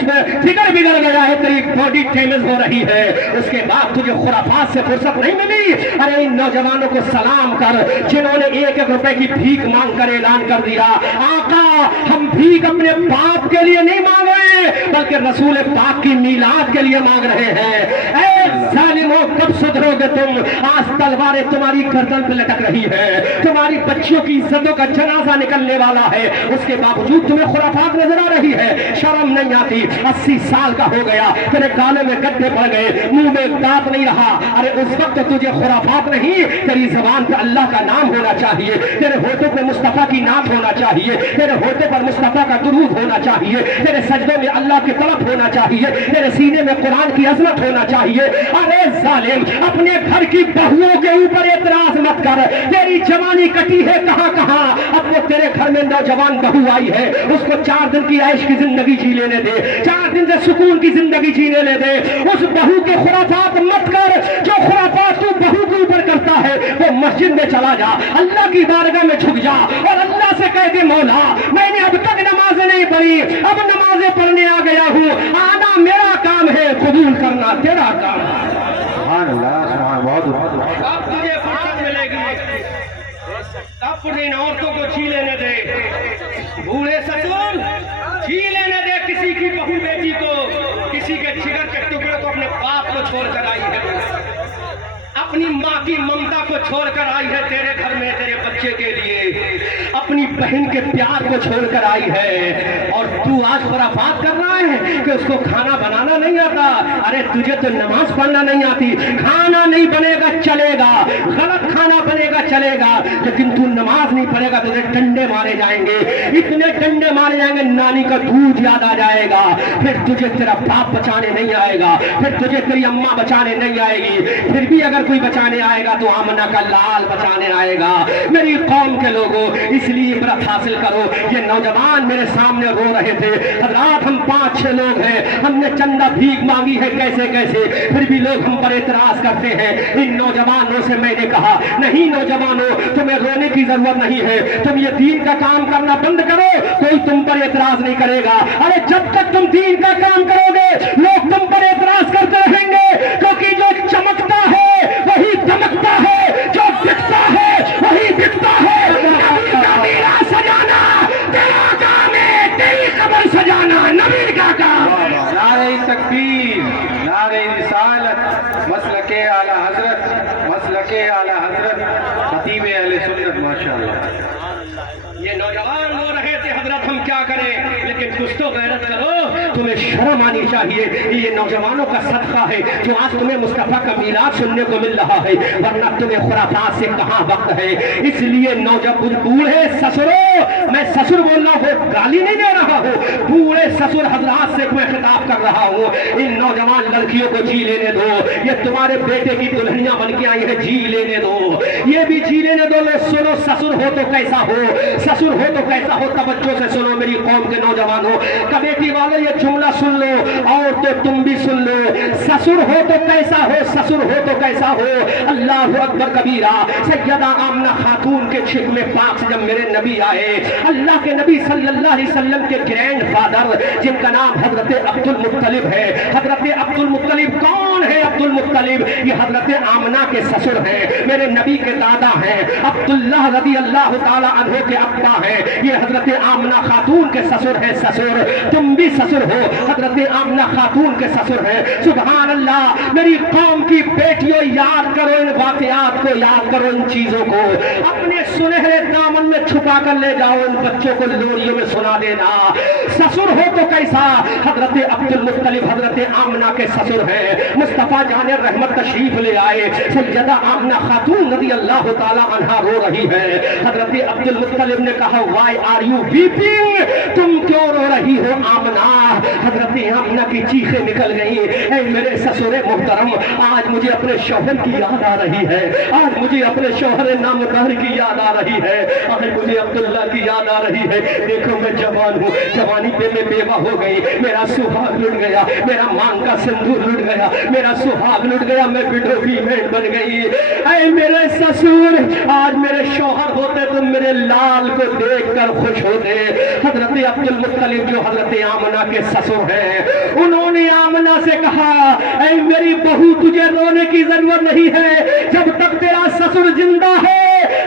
فگر بگڑ گیا ہے تیری باڈی ڈیمیج ہو رہی ہے اس کے بعد تجھے خرافات سے فرصت نہیں ملی ارے ان نوجوانوں کو سلام کر جنہوں نے 1-1 روپے کی بھیک مانگ کر اعلان کر دیا آقا ہم بھیک اپنے باپ کے لیے نہیں مانگ رہے بلکہ رسول پاک کی میلاد کے لیے مانگ رہے ہیں اے ظالموں کب سدھرو گے تم آج تلواریں تمہاری گردن پہ لٹک رہی ہے تمہاری بچیوں کی عزتوں کا جنازہ نکلنے والا ہے اس کے باوجود تمہیں خرافات نظر آ رہی ہے شرم نہیں آتی 80 سال کا ہو گیا تیرے گالے میں گڈھے پڑ گئے منہ میں دانت نہیں رہا ارے اس وقت تجھے خرافات نہیں تیری زبان پہ اللہ کا نام ہونا چاہیے تیرے ہونٹوں پہ مصطفیٰ کی نعت ہونا چاہیے تیرے ہونٹوں پر مصطفیٰ کا درود ہونا چاہیے تیرے سجدوں میں اللہ کی طرف ہونا چاہیے تیرے سینے میں قرآن کی عظمت ہونا چاہیے ارے ظالم اپنے گھر کی بہوؤں کے اوپر اعتراض مت کر تیری جوانی کٹی ہے کہاں کہاں اب وہ تیرے گھر میں نوجوان بہو آئی ہے اس کو 4 دن کی عیش کی زندگی جی لینے دے 4 دن سے سکون کی زندگی جینے لے دے اس بہو کے خرافات مت کر جو خرافات تو بہو کے اوپر کرتا ہے وہ مسجد میں چلا جا اللہ کی بارگاہ میں جھک جا اور اللہ سے کہہ دے مولا میں نے اب تک نمازیں نہیں پڑھی اب نمازیں پڑھنے آ گیا ہوں آنا میرا کام ہے قبول کرنا تیرا کام ہے سبحان اللہ سبحان بہت اب تجھے فرصت ملے گی اب ان عورتوں کو جی لینے دے بوڑھے سسر جی لینے دے کسی کی بہو بیٹی کو کسی کے جگر کے ٹکڑے کو اپنے باپ کو چھوڑ کر آئی ہے اپنی ماں کی ممتا کو چھوڑ کر آئی ہے تیرے گھر میں تیرے بچے کے لیے اپنی بہن کے پیار کو چھوڑ کر آئی ہے اور تو آج خرافات کر رہا ہے کہ اس کو کھانا بنانا نہیں آتا ارے تجھے تو نماز پڑھنا نہیں آتی کھانا نہیں بنے گا چلے گا غلط کھانا بنے گا چلے گا لیکن تو نماز نہیں پڑھے گا تجھے ڈنڈے مارے جائیں گے اتنے ڈنڈے مارے جائیں گے نانی کا دودھ یاد آ جائے گا پھر تجھے تیرا باپ بچانے نہیں آئے گا پھر تجھے تیری اماں بچانے نہیں آئے گی پھر بھی اگر کوئی بچانے آئے گا تو آمنہ کا لال بچانے آئے گا میری قوم کے لوگوں اس لیے عبرت حاصل کرو یہ نوجوان میرے سامنے رو رہے تھے حضرات ہم 5-6 لوگ ہیں ہم نے چندہ بھیک مانگی ہے کیسے کیسے پھر بھی لوگ ہم پر اعتراض کرتے ہیں ان نوجوانوں سے میں نے کہا نہیں نوجوانوں تمہیں رونے کی ضرورت نہیں ہے تم یہ دین کا کام کرنا بند کرو کوئی تم پر اعتراض نہیں کرے گا ارے جب تک تم دین کا کام کرو گے لوگ تم پر اعتراض کرتے رہیں گے کیونکہ جو چمکتا ہے وہی دمکتا ہے جو بکتا ہے وہی بکتا ہے نبی کا میلاد سجانا تیرا کام ہے تیری قبر سجانا نبی کا کام نعرہ تکبیر نعرہ رسالت مسلک اعلی حضرت مسلک اعلی حضرت خطیب اہل سنت ماشاءاللہ یہ نوجوان رو رہے تھے حضرت ہم کیا کریں لیکن کچھ تو غیرت کرو تمہیں شرم آنی چاہیے یہ نوجوانوں کا صدقہ ہے جو آج تمہیں مصطفیٰ کا میلاد سننے کو مل رہا ہے ورنہ تمہیں خرافات سے کہاں وقت ہے اس لیے نوجوان بوڑھے سسرو میں سسر بول رہا ہوں گالی نہیں دے رہا ہوں بوڑھے سسر حضرات سے میں خطاب کر رہا ہوں ان نوجوان لڑکیوں کو جی لینے دو یہ تمہارے بیٹے کی دلہنیاں بن کے آئی ہیں جی لینے دو یہ بھی جی لینے دو لو سنو سسر ہو تو کیسا ہو سسر ہو تو کیسا ہو توجہ سے سنو میری قوم کے نوجوانوں کمیٹی والے یہ जुमला सुन लो और तो तुम भी सुन लो, ससुर हो तो कैसा हो, ससुर हो तो कैसा हो। अल्लाह अकबर कबीरा। सैयदा आमना खातून के खिदमत पाक से जब मेरे नबी आए, अल्लाह के नबी सल्लल्लाहु अलैहि वसल्लम के ग्रैंड फादर जिनका नाम हजरत अब्दुल मुत्तलिब है। हजरत अब्दुल मुत्तलिब कौन है? अब्दुल मुत्तलिब ये हजरत आमना के ससुर हैं, मेरे नबी के दादा हैं। अब्दुल्लाह रज़ी अल्लाह ताला अन्हु के अब्बा हैं, ये हजरत आमना खातून के ससुर हैं। ससुर तुम भी ससुर हो, हजरत आमना खातून के ससुर हैं। सुभान अल्लाह। मेरी कौम की बेटियों, याद करो इन वाकयात को, याद करो इन चीजों को, अपने सुनहरे दामन में छुपा कर ले जाओ, इन बच्चों को लोरियों में सुना देना। ससुर हो तो कैसा? हजरत अब्दुल मुत्तलिब हजरत आमना के ससुर हैं। मुस्तफा जाने रहमत तशरीफ ले आए। सैयदा आमना खातून रज़ी अल्लाह ताला अन्हा रो रही है। हजरत अब्दुल मुत्तलिब ने कहा, व्हाई आर यू वीपिंग? तुम क्यों रो रही हो आमना? हजरत आमना की चीखें निकल गई। ऐ मेरे ससुरे मोहतरम, आज मुझे अपने शौहर की याद आ रही है, आज मुझे अपने शौहर नामदार की याद आ रही है, आज मुझे अब्दुल्ला की याद आ रही है। देखो मैं जवान हूँ, जवानी पे मैं बेवा हो गई, मेरा सुहाग लुट गया, मेरा मांग का सिंदूर लुट गया, मेरा सुहाग लुट गया, मैं विडो फीमेल बन गई। ऐ मेरे ससुर, आज मेरे शौहर होते तो मेरे लाल को देखकर खुश होते। हजरत अब्दुल मुत्तलिब जो हजरत आमना के ससुर हैं, उन्होंने आमना से कहा, ऐ मेरी बहू तुझे रोने की जरूरत नहीं है, जब तक तेरा ससुर जिंदा है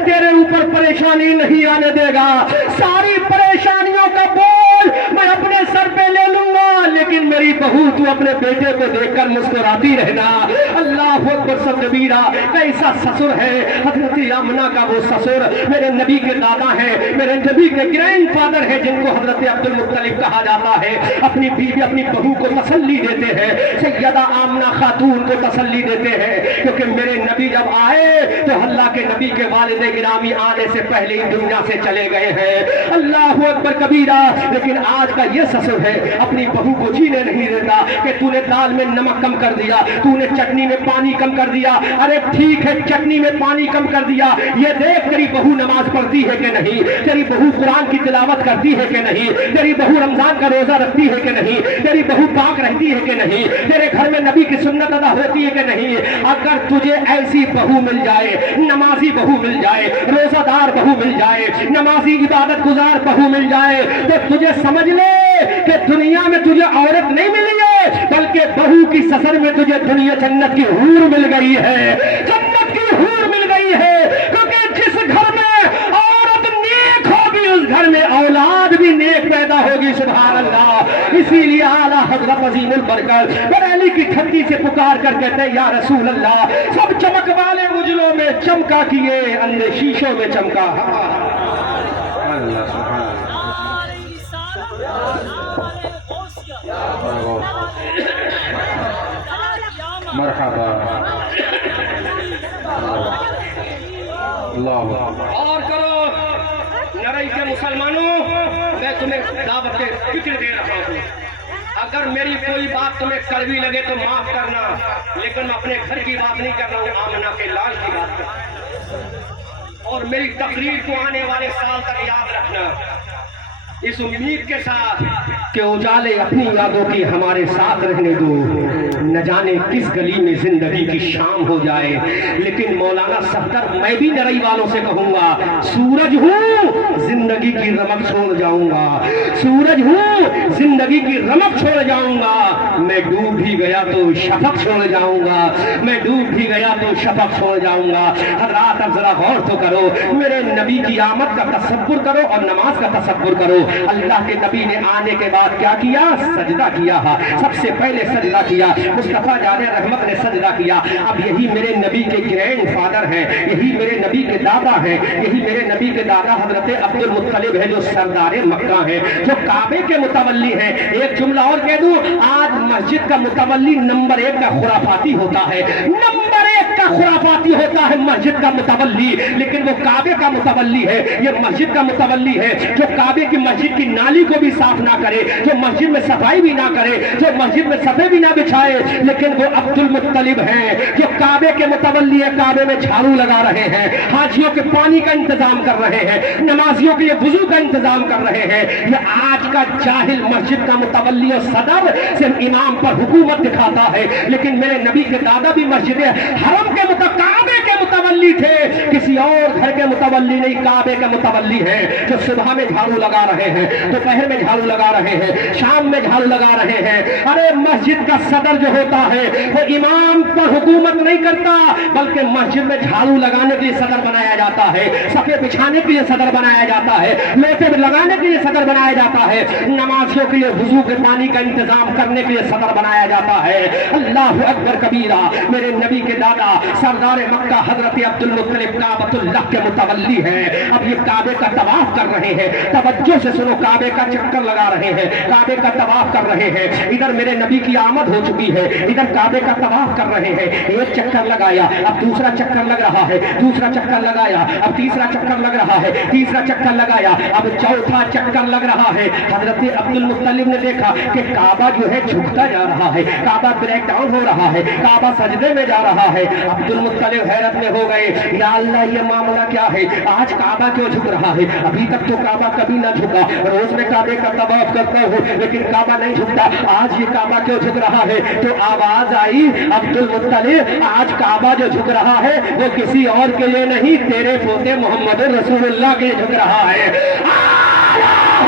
तेरे ऊपर परेशानी नहीं आने देगा। सारी परेशानियों का बोझ मैं अपने सर पे ले लूंगा, लेकिन मेरी बहू तू अपने बेटे को देखकर मुस्कुराती रहना। अल्लाह अकबर सब कबीरा। कैसा ससुर है हजरत आमना का वो ससुर, मेरे नबी के दादा हैं, मेरे नबी के ग्रैंड फादर हैं, जिनको हजरत अब्दुल मुत्तलिब कहा जाता है। अपनी बीवी अपनी बहू को तसल्ली देते हैं, सैयदा आमना खातून को तसल्ली देते हैं, क्योंकि मेरे नबी जब आए तो अल्लाह के नबी के वालिद गिरामी आने से पहले ही दुनिया से चले गए हैं। अल्लाह अकबर कबीरा। लेकिन आज का ये ससुर है, अपनी बहू को जीने नहीं देता कि तूने दाल में नमक कम कर दिया, तूने चटनी में पानी कम कर दिया। अरे ठीक है, चटनी में पानी कम कर दिया, ये देख तेरी बहू नमाज पढ़ती है कि नहीं, तेरी बहू कुरान की तिलावत करती है कि नहीं, तेरी बहू रमजान का रोजा रखती है कि नहीं, तेरी बहू पाक रहती है कि नहीं, तेरे घर में नबी की सुन्नत अदा होती है कि नहीं। अगर तुझे ऐसी बहू मिल जाए, नमाजी बहू मिल जाए, रोजादार बहू मिल जाए, नमाजी इबादत गुजार बहू मिल जाए, तो तुझे समझ ले कि दुनिया में तुझे औरत नहीं मिली है, बल्कि बहू की ससुर में तुझे दुनिया जन्नत की हूर मिल गई है, जन्नत की हूर मिल गई है। क्योंकि जिस घर में औरत नेक होगी उस घर में औलाद भी नेक पैदा होगी। सुभान अल्लाह। इसीलिए आला हज़रत अज़ीमुल बरकत बरेली की ठंडी से पुकार कर कहते हैं, या रसूल अल्लाह, सब चमक वाले उजलों में चमका किए, अंधे शीशों में चमका। मरहबा। और करो नरई के मुसलमानों, मैं तुम्हें दावत फिक्र दे रहा हूँ। अगर मेरी कोई बात तुम्हें कड़वी लगे तो माफ करना, लेकिन मैं अपने घर की बात नहीं कर रहा हूँ, आमना के लाल की बात कर रहा हूँ। और मेरी तकरीर को आने वाले साल तक याद रखना, इस उम्मीद के साथ कि उजाले अपनी यादों की हमारे साथ रहने दो। न जाने किस गली में जिंदगी की शाम हो जाए, लेकिन मौलाना सफदर, मैं भी नरई वालों से कहूंगा, सूरज हूँ जिंदगी की रमक छोड़ जाऊंगा, सूरज हूँ जिंदगी की रमक छोड़ जाऊंगा। मैं डूब भी गया तो शफक छोड़ जाऊंगा, मैं डूब भी गया तो शफक छोड़ जाऊंगा। हज़रात अब जरा गौर तो करो, मेरे नबी की आमद का तसव्वुर करो और नमाज का तसव्वुर करो। अल्लाह के नबी ने आने के बाद क्या किया? सजदा किया। सबसे पहले सजदा किया, मुस्तफा जाने रहमत ने सजदा किया। अब यही मेरे नबी के ग्रैंड फादर हैं, यही मेरे नबी के दादा हैं, यही मेरे नबी के दादा हजरत अब्दुल मुत्तलिब है, जो सरदारे मक्का हैं, जो काबे के मुतवल्ली हैं। एक जुमला और कह दूं, आज मस्जिद का मुतवल्ली नंबर 1 का खुराफाती होता है, नंबर 1 का खुराफाती होता है मस्जिद का मुतवल्ली, लेकिन वो काबे का मुतवल्ली है, ये मस्जिद का मुतवल्ली है, जो काबे की मस्जिद की नाली को भी साफ ना करे, जो मस्जिद में सफाई भी ना करे, जो मस्जिद में सफे भी ना बिछाए, लेकिन वो अब्दुल मुत्तलिब है जो काबे के मुतवल्ली है, काबे में झाड़ू लगा रहे हैं, हाजियों के पानी का इंतजाम कर रहे हैं, नमाजियों के लिए वुजू का इंतजाम कर रहे हैं। ये आज का जाहिल मस्जिद का मुतवल्ली और सदर सिर्फ इमाम पर हुकूमत दिखाता है, लेकिन मेरे नबी के दादा भी मस्जिद हरम के काबे के मुतवल्ली थे, किसी और घर के मुतवल्ली नहीं, काबे के मुतवल्ली है, जो सुबह में झाड़ू लगा रहे हैं, दोपहर में झाड़ू लगा रहे हैं, शाम में झाड़ू लगा रहे हैं। अरे मस्जिद का सदर जो होता है वो इमाम पर हुकूमत नहीं करता, बल्कि मस्जिद में झाड़ू लगाने के लिए सदर बनाया जाता है, सफे बिछाने के लिए सदर बनाया जाता है, लोटे लगाने के लिए सदर बनाया जाता है, नमाजियों के लिए वुजू के पानी का इंतजाम करने के लिए सदर बनाया जाता है। अल्लाह अकबर कबीरा। मेरे नबी के दादा सरदार मक्का हजरत अब्दुल मुत्तलिब काबतुल्लाह के मुतवल्ली हैं। अब ये काबे का तवाफ कर रहे हैं, तवज्जो से सुनो, काबे का चक्कर लगा रहे हैं, काबे का तवाफ कर रहे हैं। इधर मेरे नबी की आमद हो चुकी है, इधर काबे का तवाफ कर रहे हैं। एक चक्कर लगाया, अब दूसरा चक्कर लग रहा है, दूसरा चक्कर लगाया, अब तीसरा चक्कर लग रहा है, तीसरा चक्कर लगाया, अब चौथा चक्कर लग रहा है। हजरत अब्दुल मुत्तलिब ने देखा कि काबा जो है झुकता जा रहा है, काबा ब्रेक डाउन हो रहा है, काबा सजदे में जा रहा है। अब्दुल मुत्तलिब हैरत में हो गए, या अल्लाह ये मामला क्या है, आज काबा क्यों झुक रहा है? अभी तक तो काबा कभी ना झुका, रोज में काबे का तवाफ करता हूँ लेकिन काबा नहीं झुकता, आज ये काबा क्यों झुक रहा है? तो आवाज आई, अब्दुल मुत्तलिब आज काबा जो झुक रहा है वो किसी और के लिए नहीं, तेरे पोते मोहम्मद रसूलुल्लाह के लिए झुक रहा है।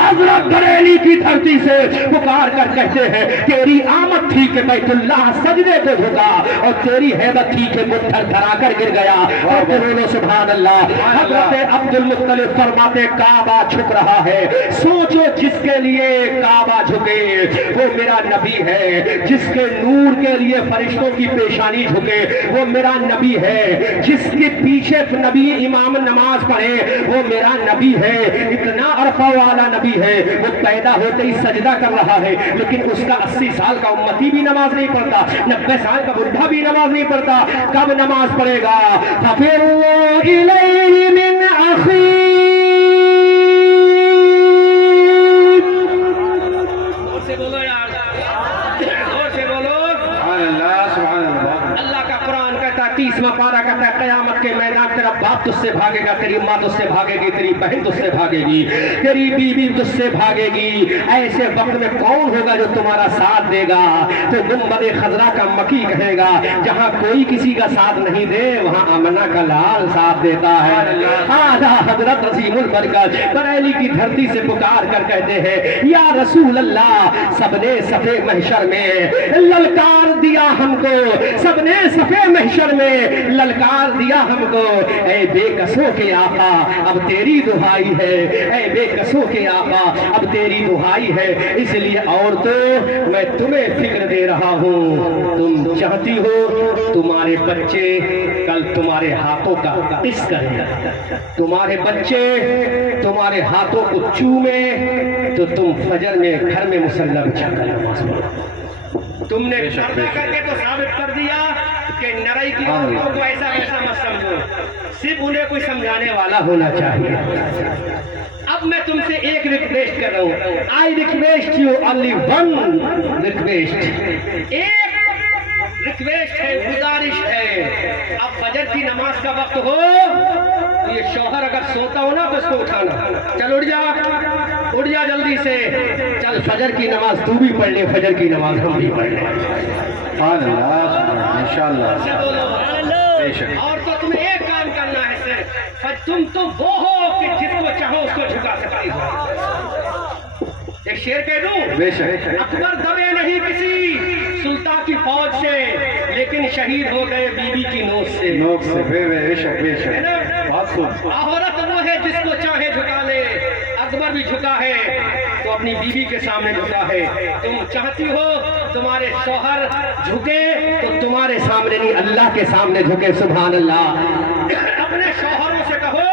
हजरत बरेली की धरती से पुकार कर कहते हैं, तेरी आमद थी कि बैतुल्लाह सजदे को झुका, और तेरी हैबत थी कि मुट्ठ धरा कर गिर गया। और बोलो सुभान अल्लाह। हजरत अब्दुल मुत्तलिब फरमाते, काबा झुक रहा है, सोचो जिसके लिए काबा झुके वो मेरा नबी है, जिसके नूर के लिए फरिश्तों की पेशानी झुके वो मेरा नबी है, जिसके पीछे नबी इमाम नमाज पढ़े वो मेरा नबी है। इतना अरफा वाला नबी है, वो पैदा होते ही सजदा कर रहा है, लेकिन उसका 80 साल का उम्मती भी नमाज नहीं पढ़ता, 90 साल का बुढ़ा भी नमाज नहीं पढ़ता। कब नमाज पढ़ेगा? फफिरू इलैहि मिन अखी, जोर से बोलो यार, जोर से बोलो। अल्लाह का कुरान कहता है, 30वां पारा कहता है, क़यामत के मैदान तेरा बाप तुझसे भागेगा, तेरी माँ तुझसे भागेगी, तेरी बहन तुझसे भागेगी, तेरी बीवी तुझसे भागेगी। ऐसे वक्त में कौन होगा जो तुम्हारा साथ देगा? तो गुंबद खजरा का मकी कहेगा, जहाँ कोई किसी का साथ नहीं दे वहाँ आमना का लाल साथ देता है। आजा हजरत अजीमुल बरकत बरेली की धरती से पुकार कर कहते हैं, या रसूल अल्लाह, सबने सफे महशर में ललकार दिया हमको, सबने सफे महशर में ललकार दिया हमको। ऐ बेकसों के आका अब तेरी दुहाई है, ऐ बेकसों के आका अब तेरी दुहाई है, इसलिए और तो मैं तुम्हें फिक्र दे रहा हूँ। तुम चाहती हो तुम्हारे बच्चे कल तुम्हारे हाथों का इस करें, तुम्हारे बच्चे तुम्हारे हाथों को चूमे, तो तुम फजर में घर में मुसल्ला बिछा कर नमाज पढ़ो। तुमने पर्दा करके तो साबित कर दिया कि नरई की औरतों को ऐसा वैसा मत समझो, सिर्फ उन्हें कोई समझाने वाला होना चाहिए। अब मैं तुमसे एक रिक्वेस्ट कर रहा हूँ, I request you only one request, एक रिक्वेस्ट है, गुजारिश है। अब फजर की नमाज का वक्त हो, ये शौहर अगर सोता हो ना तो उसको उठाना, चल उठ जा जल्दी से, चल फजर की नमाज तू भी पढ़ ले, फजर की नमाज हम भी पढ़ लें इंशाअल्लाह। और तो तुम्हें एक काम करना है सिर्फ, तुम तो वो हो कि जिसको चाहो उसको झुका सकती हो। एक शेर कह दूं, अकबर दबे नहीं किसी सुल्तान की फौज से, लेकिन शहीद हो गए बीबी की नोक से। औरत वो है जिसको चाहे झुका ले, अकबर भी झुका है तो अपनी बीबी के सामने झुका है। तुम चाहती हो तुम्हारे शौहर झुके तो तुम्हारे सामने नहीं, अल्लाह के सामने झुके। सुभान अल्लाह। अपने शौहरों से कहो,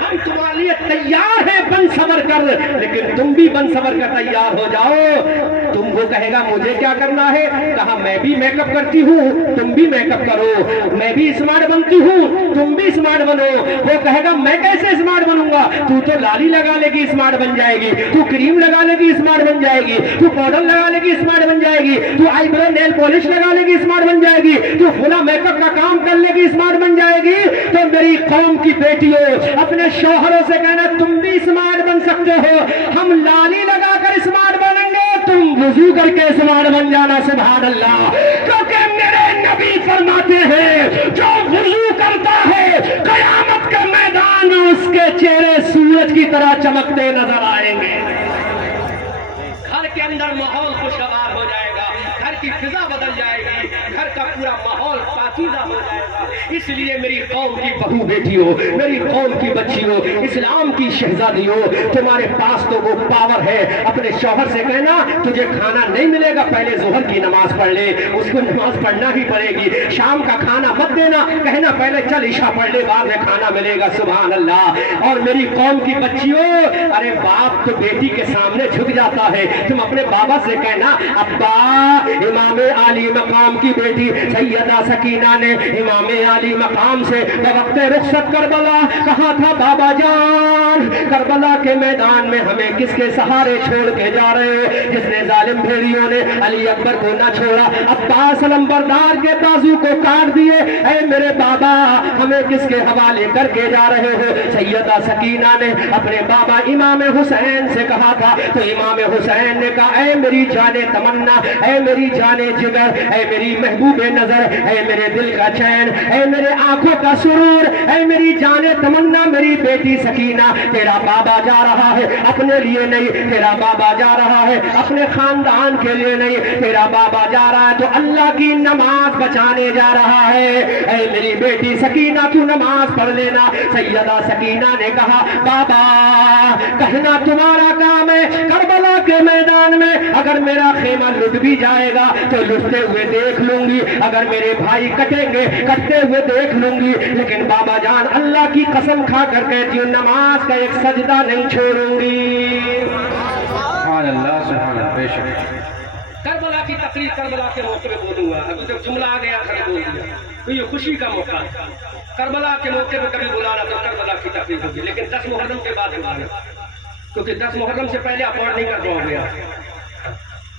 हम तुम्हारे लिए तैयार हैं बन सबर कर, लेकिन तुम भी बन सबर कर तैयार हो जाओ। तुम वो कहेगा मुझे क्या करना है, कहा मैं भी मेकअप करती हूँ, तुम भी मेकअप करो, मैं भी स्मार्ट बनती हूँ, तुम भी स्मार्ट बनो। वो कहेगा मैं कैसे स्मार्ट बनूंगा, तू तो लाली लगा लेगी स्मार्ट बन जाएगी, तू क्रीम लगा लेगी स्मार्ट बन जाएगी, तू पाउडर लगा लेगी स्मार्ट बन जाएगी, तू आईब्रो नेल पॉलिश लगा लेगी स्मार्ट बन जाएगी, तू फुला मेकअप का काम कर लेगी स्मार्ट बन जाएगी। तो मेरी कौम की बेटियों, अपने शौहरों से कहना तुम भी स्मार्ट बन सकते हो, हम लाली लगाकर स्मार्ट बनेंगे, तुम वुजू करके स्मार्ट बन जाना। सुभान अल्लाह। क्योंकि मेरे नबी फरमाते हैं जो वुजू करता है कयामत के मैदान में उसके चेहरे सूरज की तरह चमकते नजर आएंगे। घर के अंदर माहौल खुशगवार हो जाएगा, घर की फिजा बदल जाएगी, घर का पूरा माहौल पाकीज़ा हो जाएगा। इसलिए मेरी कौम की बहू बेटियों, मेरी कौम की बच्चियों, इस्लाम की शहजादियों, तुम्हारे पास तो वो पावर है। अपने शौहर से कहना तुझे खाना नहीं मिलेगा, पहले जोहर की नमाज पढ़ ले, उसको नमाज पढ़ना ही पड़ेगी। शाम का खाना मत देना, कहना पहले चल इशा पढ़ ले, बाद में खाना मिलेगा। सुभान अल्लाह। और मेरी कौम की बच्चियों, अरे बाप तो बेटी के सामने झुक जाता है, तुम अपने बाबा से कहना अब्बा, इमाम आली मकाम की बेटी सैयदा सकीना ने इमाम आली मकाम से वक्त रुखसत करबला कहा था, बाबा जान करबला के मैदान में हमें किसके सहारे छोड़ के जा रहे हो, जिसने जालिम भेड़ियों ने अली अकबर को न छोड़ा, अब्बास अलंबरदार के बाजू को काट दिए, ऐ मेरे बाबा हमें किसके हवाले करके जा रहे हो। सैयदा सकीना ने अपने बाबा इमाम हुसैन से कहा था, तो इमाम हुसैन ने कहा, ऐ मेरी जाने तमन्ना, ऐ मेरी जाने जिगर, ऐ मेरी महबूबे नजर, ऐ मेरे दिल का चैन, ऐ मेरे आंखों का सुरूर, ऐ मेरी जाने तमन्ना, मेरी बेटी सकीना, तेरा बाबा जा रहा है अपने लिए नहीं, तेरा बाबा जा रहा है अपने खानदान के लिए नहीं, तेरा बाबा जा रहा है तो अल्लाह की नमाज बचाने जा रहा है। ऐ मेरी बेटी सकीना तू नमाज पढ़ लेना। सैयदा सकीना ने कहा, बाबा कहना तुम्हारा काम है, करबला के मैदान में अगर मेरा खेमा लुट भी जाएगा तो लुटते हुए देख लूंगी, अगर मेरे भाई कटेंगे कटते हुए देख लूंगी, लेकिन बाबा जान अल्लाह की कसम खा कर कहती हूँ नमाज का एक सजदा नहीं छोड़ूंगी। सुभान अल्लाह, सुभान अल्लाह। बेशक करबला की तकरीर करबला के मौके पे बोलूंगा, अभी जब जुमला आ गया था बोल दिया, तो ये खुशी का मौका है। करबला के मौके पे कभी बुलाना तो करबला की तकरीर होगी, लेकिन 10 मुहर्रम के बाद बुलाना, क्योंकि 10 मुहर्रम से पहले अफोर्ड नहीं कर पाओगे आप।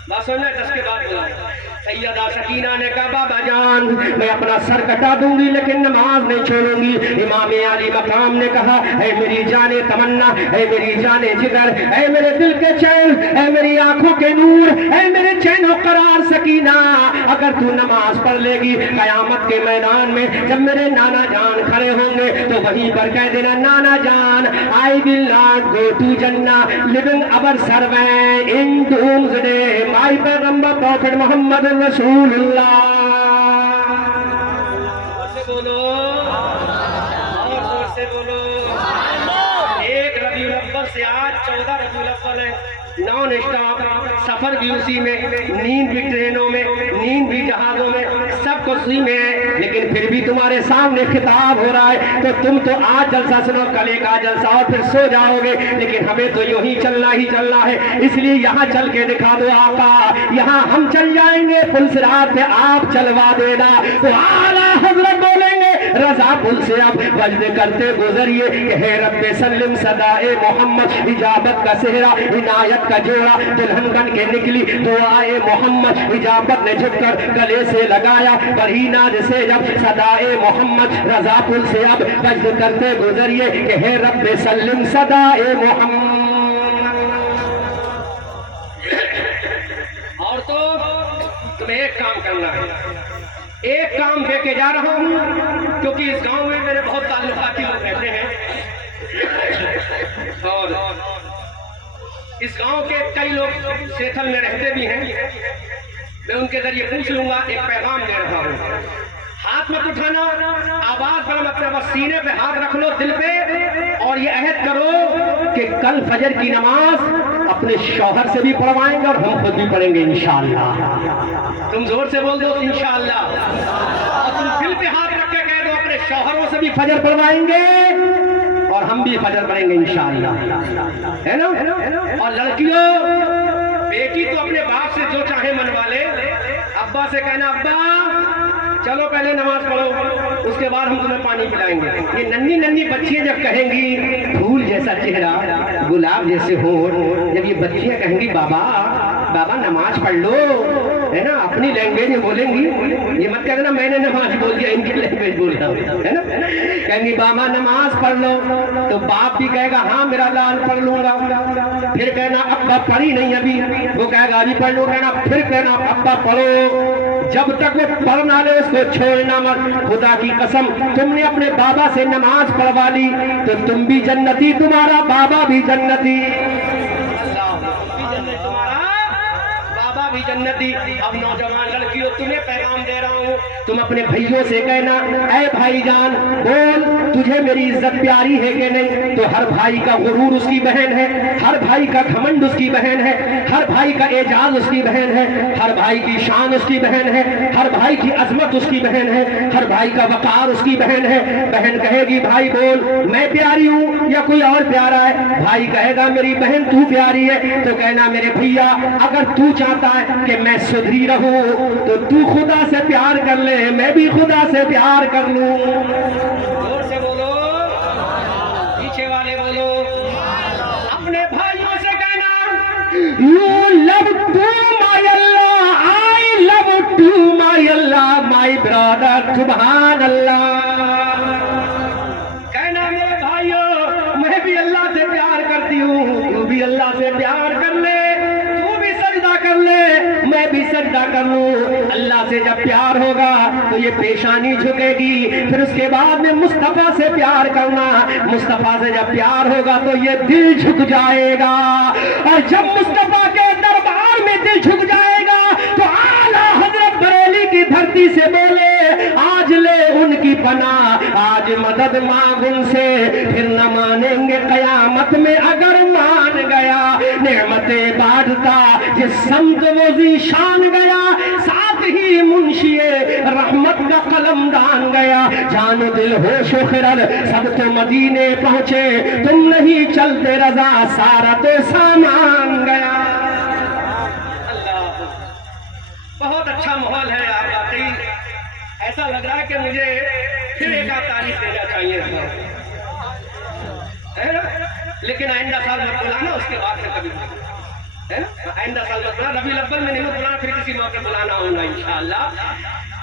बात सुनना, 10 के बाद बुलाना। सैयदा सकीना ने कहा, बाबा जान मैं अपना सर कटा दूंगी लेकिन नमाज नहीं छोड़ूंगी। इमाम आली मकाम ने कहा, ऐ मेरी जाने तमन्ना, ऐ मेरी जाने जिगर, ऐ मेरे दिल के चैन, ऐ मेरी आंखों के नूर, ऐ मेरे चैन और करार सकीना, अगर तू नमाज पढ़ लेगी कयामत के मैदान में जब मेरे नाना जान खड़े होंगे तो वहीं पर कह देना, नाना जान I will not go to जन्ना living our servant in doomsday my पैगंबर प्रॉफिट मोहम्मद रसूलुल्लाह। बोलो और जोर से बोलो। 1 रबीउल अव्वल से आज 14 रबीउल अव्वल है, नॉन स्टॉप सफर भी उसी में, नींद भी ट्रेनों में, नींद भी जहाजों में, सब कुछ उसी में है, लेकिन फिर भी तुम्हारे सामने खिताब हो रहा है तो तुम तो आज जलसा सुनो, कल एक आज जलसा और फिर सो जाओगे, लेकिन हमें तो यूं ही चलना है। इसलिए यहाँ चल के दिखा दो आका, यहाँ हम चल जाएंगे, फुलसिरात पे आप चलवा देना। तो आला हजरत बोलेंगे रजा पुल से अब वज्द करते गुजरिए कि हे रब्बे सल्लिम सदाए मोहम्मद, इजाबत का सेहरा इनायत का जोड़ा दुल्हन बन के निकली, दुआए मोहम्मद इजाबत ने झुककर गले से लगाया, बड़ी नाज से जब सदाए मोहम्मद, रजा पुल से अब वज्द करते गुजरिए कि हे रब्बे सल्लिम सदाए मोहम्मद। और तो तुम्हें एक काम करना है, एक काम देके जा रहा हूं, क्योंकि इस गांव में मेरे बहुत ताल्लुकाती लोग रहते हैं और इस गांव के कई लोग सेठल में रहते भी हैं, मैं उनके जरिए पूछ लूंगा। एक पैगाम दे रहा हूं, हाथ मत उठाना, आवाज बड़ा मत करो, सीने पे हाथ रख लो दिल पे, और ये अहद करो कि कल फजर की नमाज अपने शौहर से भी पढ़वाएंगे और हम खुद भी पढ़ेंगे इंशाअल्लाह। तुम जोर से बोल दो इंशाअल्लाह, और तुम दिल पे हाथ रख के कह दो अपने शौहरों से भी फजर पढ़वाएंगे और हम भी फजर पढ़ेंगे इंशाअल्लाह, है ना। और लड़कियों, बेटी तो अपने बाप से ابا سے کہنا ابا چلو پہلے نماز پڑھو اس کے بعد ہم تمہیں پانی پلائیں گے. یہ ننھی ننھی بچیاں جب کہیں گی پھول جیسا چہرہ گلاب جیسے ہونٹ، جب یہ بچیاں کہیں گی بابا بابا نماز پڑھ لو، ہے نا، اپنی لینگویج میں بولیں گی. یہ مت کہنا میں نے نماز بول دیا، ان کی لینگویج بول رہا ہوں، ہے نا. کہیں گی بابا نماز پڑھ لو، تو باپ بھی کہے گا ہاں میرا لال پڑھ لوں گا. پھر کہنا ابا پڑھی نہیں ابھی، وہ کہے گا ابھی پڑھ لو. کہنا پھر کہنا ابا پڑھو. جب تک وہ پڑھ نہ لے اس کو چھوڑنا مت. خدا کی قسم تم نے اپنے بابا سے نماز پڑھوا لی تو تم بھی جنتی، تمہارا بابا بھی جنتی، بابا بھی جنتی. اب نوجوان لڑکیوں تمہیں پیغام دے رہا ہوں، تم اپنے بھائیوں سے کہنا اے بھائی جان بول تجھے میری عزت پیاری ہے کہ نہیں. تو ہر بھائی کا غرور اس کی بہن ہے، ہر بھائی کا گھمنڈ اس کی بہن ہے، ہر بھائی کا اعجاز اس کی بہن ہے، ہر بھائی کی شان اس کی بہن ہے، ہر بھائی کی عظمت اس کی بہن ہے، ہر بھائی کا وقار اس کی بہن ہے. بہن کہے گی بھائی بول میں پیاری ہوں یا کوئی اور پیارا ہے؟ بھائی کہے گا میری بہن تو پیاری ہے. تو کہنا میرے بھیا اگر تو چاہتا ہے کہ میں سدھری رہوں تو تو خدا سے پیار کر لے، میں بھی خدا سے پیار کر لوں. زور سے بولو، پیچھے والے بولو. اپنے بھائیوں سے کہنا You love to my Allah, I love to my Allah, my brother, سبحان اللہ. کہنا میرے بھائیوں میں بھی اللہ سے پیار کرتی ہوں، تو بھی اللہ سے پیار کر لے، تو بھی سجدہ کر لے، میں بھی سجدہ کر لوں. اللہ سے جب پیار ہوگا تو یہ پیشانی جھکے گی، پھر اس کے بعد میں مصطفیٰ سے پیار کرنا. مصطفیٰ سے جب پیار ہوگا تو یہ دل جھک جائے گا، اور جب مصطفیٰ کے دربار میں دل جھک جائے گا تو اعلیٰ حضرت بریلی کی دھرتی سے بولے آج لے ان کی پناہ، آج مدد مانگ ان سے، پھر نہ مانیں گے قیامت میں اگر مان گیا. نعمتیں بانٹتا جس سمت وہ ذیشان گیا، ساتھ ہی منشی رحمت کا قلم دان گیا. جان و دل ہوش و خرد سب تو مدینے پہنچے، تم نہیں چلتے رضا سارا تو سامان گیا. اللہ بہت اچھا ماحول ہے. آپ واقعی ایسا لگ رہا ہے کہ مجھے پھر ایک آدھ تعریف دینا چاہیے، لیکن آئندہ سال مت بلانا، اس کے بعد سے کبھی آئندہ سال مت بلانا. ربیع الاول میں نہیں بلانا، پھر کسی موقع بلانا ہوگا انشاءاللہ.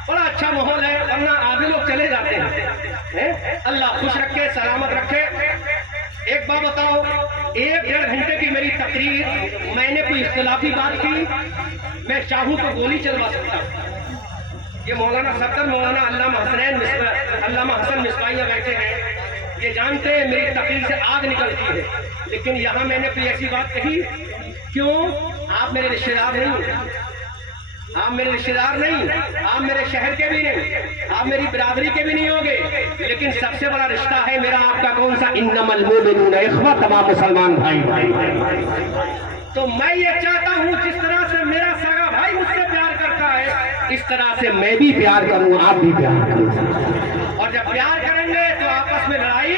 بڑا اچھا ماحول ہے، ورنہ آدمی لوگ چلے جاتے ہیں. اللہ خوش رکھے، سلامت رکھے. ایک بات بتاؤ، 1-1.5 گھنٹے کی میری تقریر، میں نے کوئی اختلافی بات کی؟ میں چاہوں تو گولی چلوا سکتا ہوں. یہ مولانا صدر مولانا علامہ حسن مصباحیہ بیٹھے ہیں، یہ جانتے ہیں میری تقریر سے آگ نکلتی ہے، لیکن یہاں میں نے کوئی ایسی بات کہی. کیوں؟ آپ میرے رشتے دار نہیں، آپ میرے رشتے دار نہیں، آپ میرے شہر کے بھی نہیں، آپ میری برادری کے بھی نہیں ہوگے، لیکن سب سے بڑا رشتہ ہے میرا آپ کا کون سا؟ انما المؤمنون اخوہ، تمام مسلمان بھائی. تو میں یہ چاہتا ہوں جس طرح سے میرا سگا بھائی مجھ سے پیار کرتا ہے، اس طرح سے میں بھی پیار کروں، آپ بھی پیار کروں. اور جب پیار کریں گے تو آپس میں لڑائی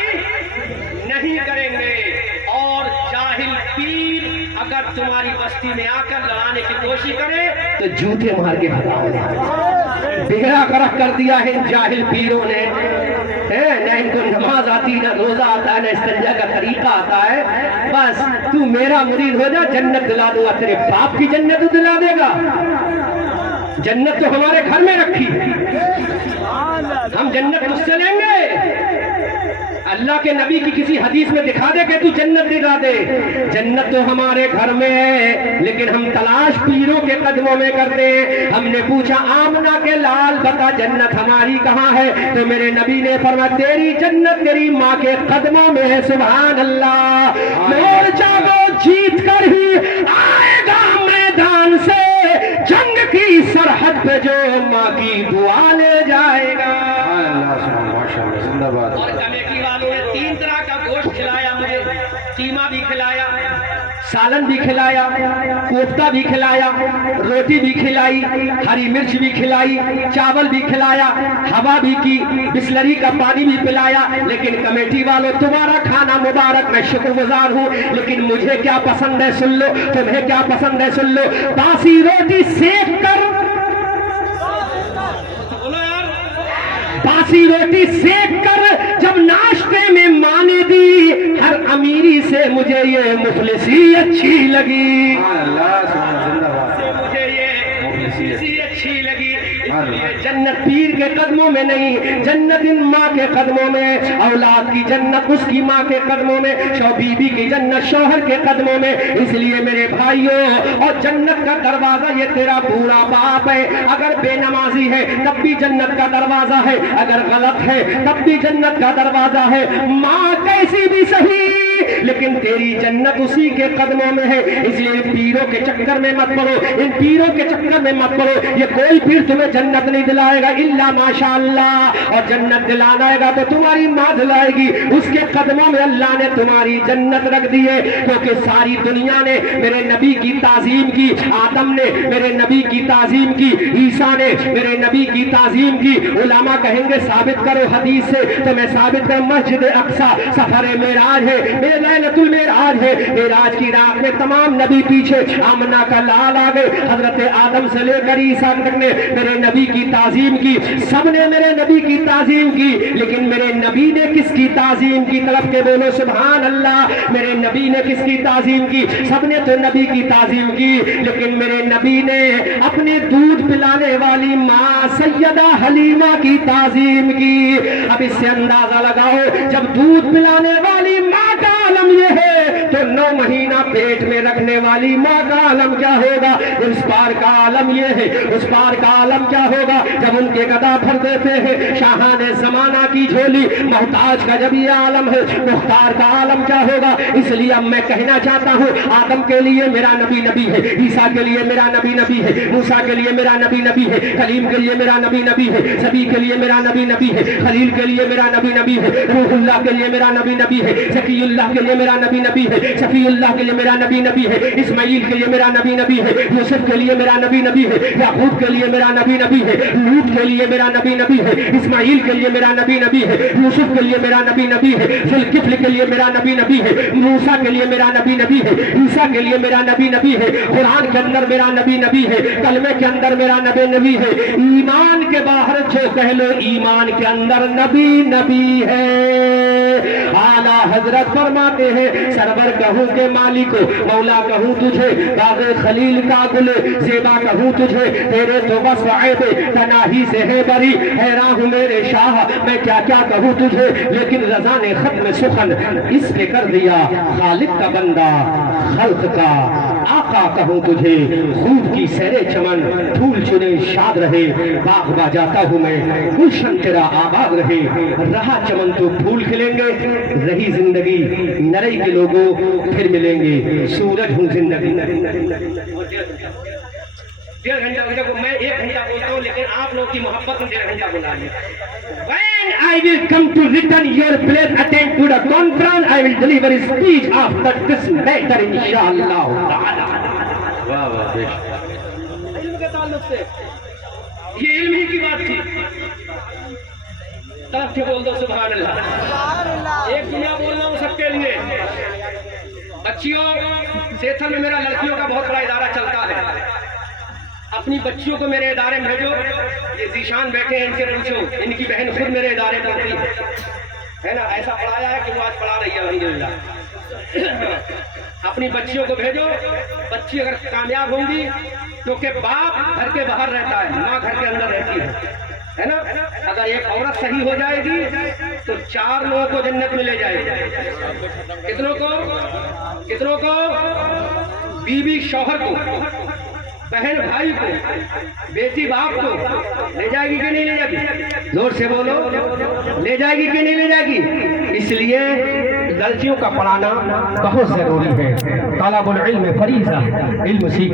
نہیں کریں گے. اور جاہل پیر اگر تمہاری بستی میں آ کر لڑانے کی کوشش کرے تو جوتے مار کے بھگاؤ. بگڑا کرک کر دیا ہے ان جاہل پیروں نے، نہ ان کو نماز آتی، نہ روزہ آتا ہے، نہ استنجا کا طریقہ آتا ہے. بس تو میرا مرید ہو جا، جنت دلا دوں گا. تیرے باپ کی جنت دلا دے گا؟ جنت تو ہمارے گھر میں رکھی ہے، ہم جنت مجھ سے لیں گے؟ اللہ کے نبی کی کسی حدیث میں دکھا دے کہ تو جنت دلا دے. جنت تو ہمارے گھر میں ہے، لیکن ہم تلاش پیروں کے قدموں میں کرتے ہیں. ہم نے پوچھا آمنہ کے لال بتا جنت ہماری کہاں ہے؟ تو میرے نبی نے فرمایا تیری جنت تیری ماں کے قدموں میں ہے. سبحان اللہ. مورچہ کو جیت کر ہی آئے گا میدان سے، جنگ کی سرحد پہ جو ماں کی دعا لے جائے گا. اور کمیٹی والوں نے 3 طرح کا گوشت کھلایا مجھے، قیمہ بھی کھلایا، سالن بھی کھلایا، کوفتہ بھی کھلایا، روٹی بھی کھلائی، ہری مرچ بھی کھلائی، چاول بھی کھلایا، ہوا بھی کی، بسلری کا پانی بھی پلایا. لیکن کمیٹی والوں تمہارا کھانا مبارک، میں شکر گزار ہوں، لیکن مجھے کیا پسند ہے سن لو، تمہیں کیا پسند ہے سن لو. باسی روٹی سیک کر باسی روٹی سیک کر جب ناشتے میں ماں نے دی، ہر امیری سے مجھے یہ مفلسی اچھی لگی، اللہ زندہ باد، مجھے یہ مفلسی اچھی لگی۔ اس لیے جنت پیر کے قدموں میں نہیں، جنت ان ماں کے قدموں میں، اولاد کی جنت اس کی ماں کے قدموں میں، بیوی کی جنت شوہر کے قدموں میں۔ اس لیے میرے بھائیوں، اور جنت کا دروازہ یہ تیرا بوڑھا باپ ہے، اگر بے نمازی ہے تب بھی جنت کا دروازہ ہے، اگر غلط ہے تب بھی جنت کا دروازہ ہے، ماں کیسی بھی صحیح لیکن تیری جنت اسی کے قدموں میں ہے۔ اس لیے پیروں کے چکر میں مت پڑو، ان پیروں کے چکر میں مت پڑو، یہ کوئی پیر تمہیں جنت نہیں دلائے گا الا ماشاءاللہ، اور جنت دلانا ہے گا تو تمہاری ماں دلائے گی، اس کے قدموں میں اللہ نے تمہاری جنت رکھ دی ہے۔ کیونکہ ساری دنیا نے میرے نبی کی تعظیم کی، آدم نے میرے نبی کی تعظیم کی، عیسیٰ نے میرے نبی کی تعظیم کی۔ علماء کہیں گے ثابت کرو حدیث سے، تو میں ثابت کروں، مسجد اقصی سفر معراج ہے، لیلۃ المعراج ہے، معراج کی رات میں تمام نبی پیچھے، آمنہ کا لال آ گئے، حضرت آدم سے لے کر عیسیٰ تک نے میرے نبی کی تعظیم کی، سب نے میرے نبی کی تعظیم کی، لیکن میرے نبی نے کس کی تعظیم کی؟ طرف کے بولو سبحان اللہ۔ میرے نبی نے کس کی تعظیم کی؟ سب نے تو نبی کی تعظیم کی، لیکن میرے نبی نے اپنے دودھ پلانے والی ماں سیدہ حلیمہ کی تعظیم کی۔ اب اس سے اندازہ لگاؤ، جب دودھ پلانے والی ماں کا عالم یہ ہے تو 9 مہینہ پیٹ میں رکھنے والی ماں کا عالم کیا ہوگا؟ اس پار کا عالم یہ ہے، اس پار کا عالم کیا ہوگا؟ جب ان کے گدا بھر دیتے ہیں شاہان زمانہ کی جھولی، محتاج کا جب یہ عالم ہے، مختار کا عالم کیا ہوگا؟ اس لیے اب میں کہنا چاہتا ہوں، آدم کے لیے میرا نبی نبی ہے، عیسیٰ کے لیے میرا نبی نبی ہے، موسیٰ کے لیے میرا نبی نبی ہے، کلیم کے لیے میرا نبی نبی ہے، سبی کے لیے میرا نبی نبی ہے، خلیل کے لیے میرا نبی نبی ہے، روح اللہ کے لیے میرا نبی نبی ہے، ذکی اللہ کے لیے میرا نبی نبی ہے، شفیع اللہ کے لیے میرا نبی نبی ہے، اسماعیل کے لیے میرا نبی نبی ہے، یوسف کے لیے میرا نبی نبی ہے، یعقوب کے لیے میرا نبی نبی ہے، لوط کے لیے میرا نبی نبی ہے، اسماعیل کے لیے میرا نبی نبی ہے، یوسف کے لیے میرا نبی نبی ہے، ذوالکفل کے لیے میرا نبی نبی ہے، موسیٰ کے لیے میرا نبی نبی ہے، عیسیٰ کے لیے میرا نبی نبی ہے، قرآن کے اندر میرا نبی نبی ہے، کلمے کے اندر میرا نبی نبی ہے، ایمان کے باہر جو کہہ لو ایمان کے اندر نبی نبی ہے۔ اعلیٰ حضرت فرماتے ہیں، سرور کہوں کے مالک مولا کہوں تجھے، باغ خلیل کا گل زیبا کہوں تجھے، تیرے تو بس عیب تناہی سے ہے بری، حیران ہوں میرے شاہ میں کیا کیا کہوں تجھے، لیکن رضا نے ختم سخن اس پہ کر دیا، خالق کا بندہ خلق کا آقا کہوں تجھے، خوب کی سیر چمن پھول چنے شاد رہے، باغ با جاتا ہوں میں گلشن تیرا آباد رہے، رہا چمن تو پھول کھلیں گے، رہی زندگی نرئی کے لوگوں پھر ملیں گے، سورج ہوں زندگی۔ 1.5 گھنٹہ میں 1 گھنٹہ بولتا ہوں، لیکن آپ لوگ کی محبت میں 1.5 گھنٹہ بولا ہے۔ When I will come to return your place, attend to the conference, I will deliver a speech after this matter, inshallah ta'ala۔ واہ واہ، علم کے تعلق سے یہ علم ہی کی بات تھی، طرف کے بول دو سبحان اللہ۔ ایک دنیا بول رہا ہوں سب کے لیے، بچیوں سیتھل میں میرا لڑکیوں کا بہت بڑا ادارہ چلتا ہے، اپنی بچیوں کو میرے ادارے میں بھیجو، یہ ذیشان بیٹھے ہیں ان سے پوچھو، ان کی بہن خود میرے ادارے میں ہوتی ہے نا، ایسا پڑھایا ہے کہ وہ آج پڑھا رہی ہے الحمدللہ۔ اپنی بچیوں کو بھیجو، بچی اگر کامیاب ہوں گی کیونکہ باپ گھر کے باہر رہتا ہے، ماں گھر کے اندر رہتی ہے نا، اگر ایک عورت صحیح ہو جائے گی تو 4 لوگوں کو جنت میں لے جائے گی۔ کتنوں کو؟ بیوی شوہر کو، بہن بھائی کو، بیٹی باپ کو، لے جائے گی کہ نہیں لے جائے گی؟ زور سے بولو، لے جائے گی کہ نہیں لے جائے گی؟ اس لیے لڑکیوں کا پڑھانا بہت ضروری ہے، طالب العلم فریضہ، علم سیکھ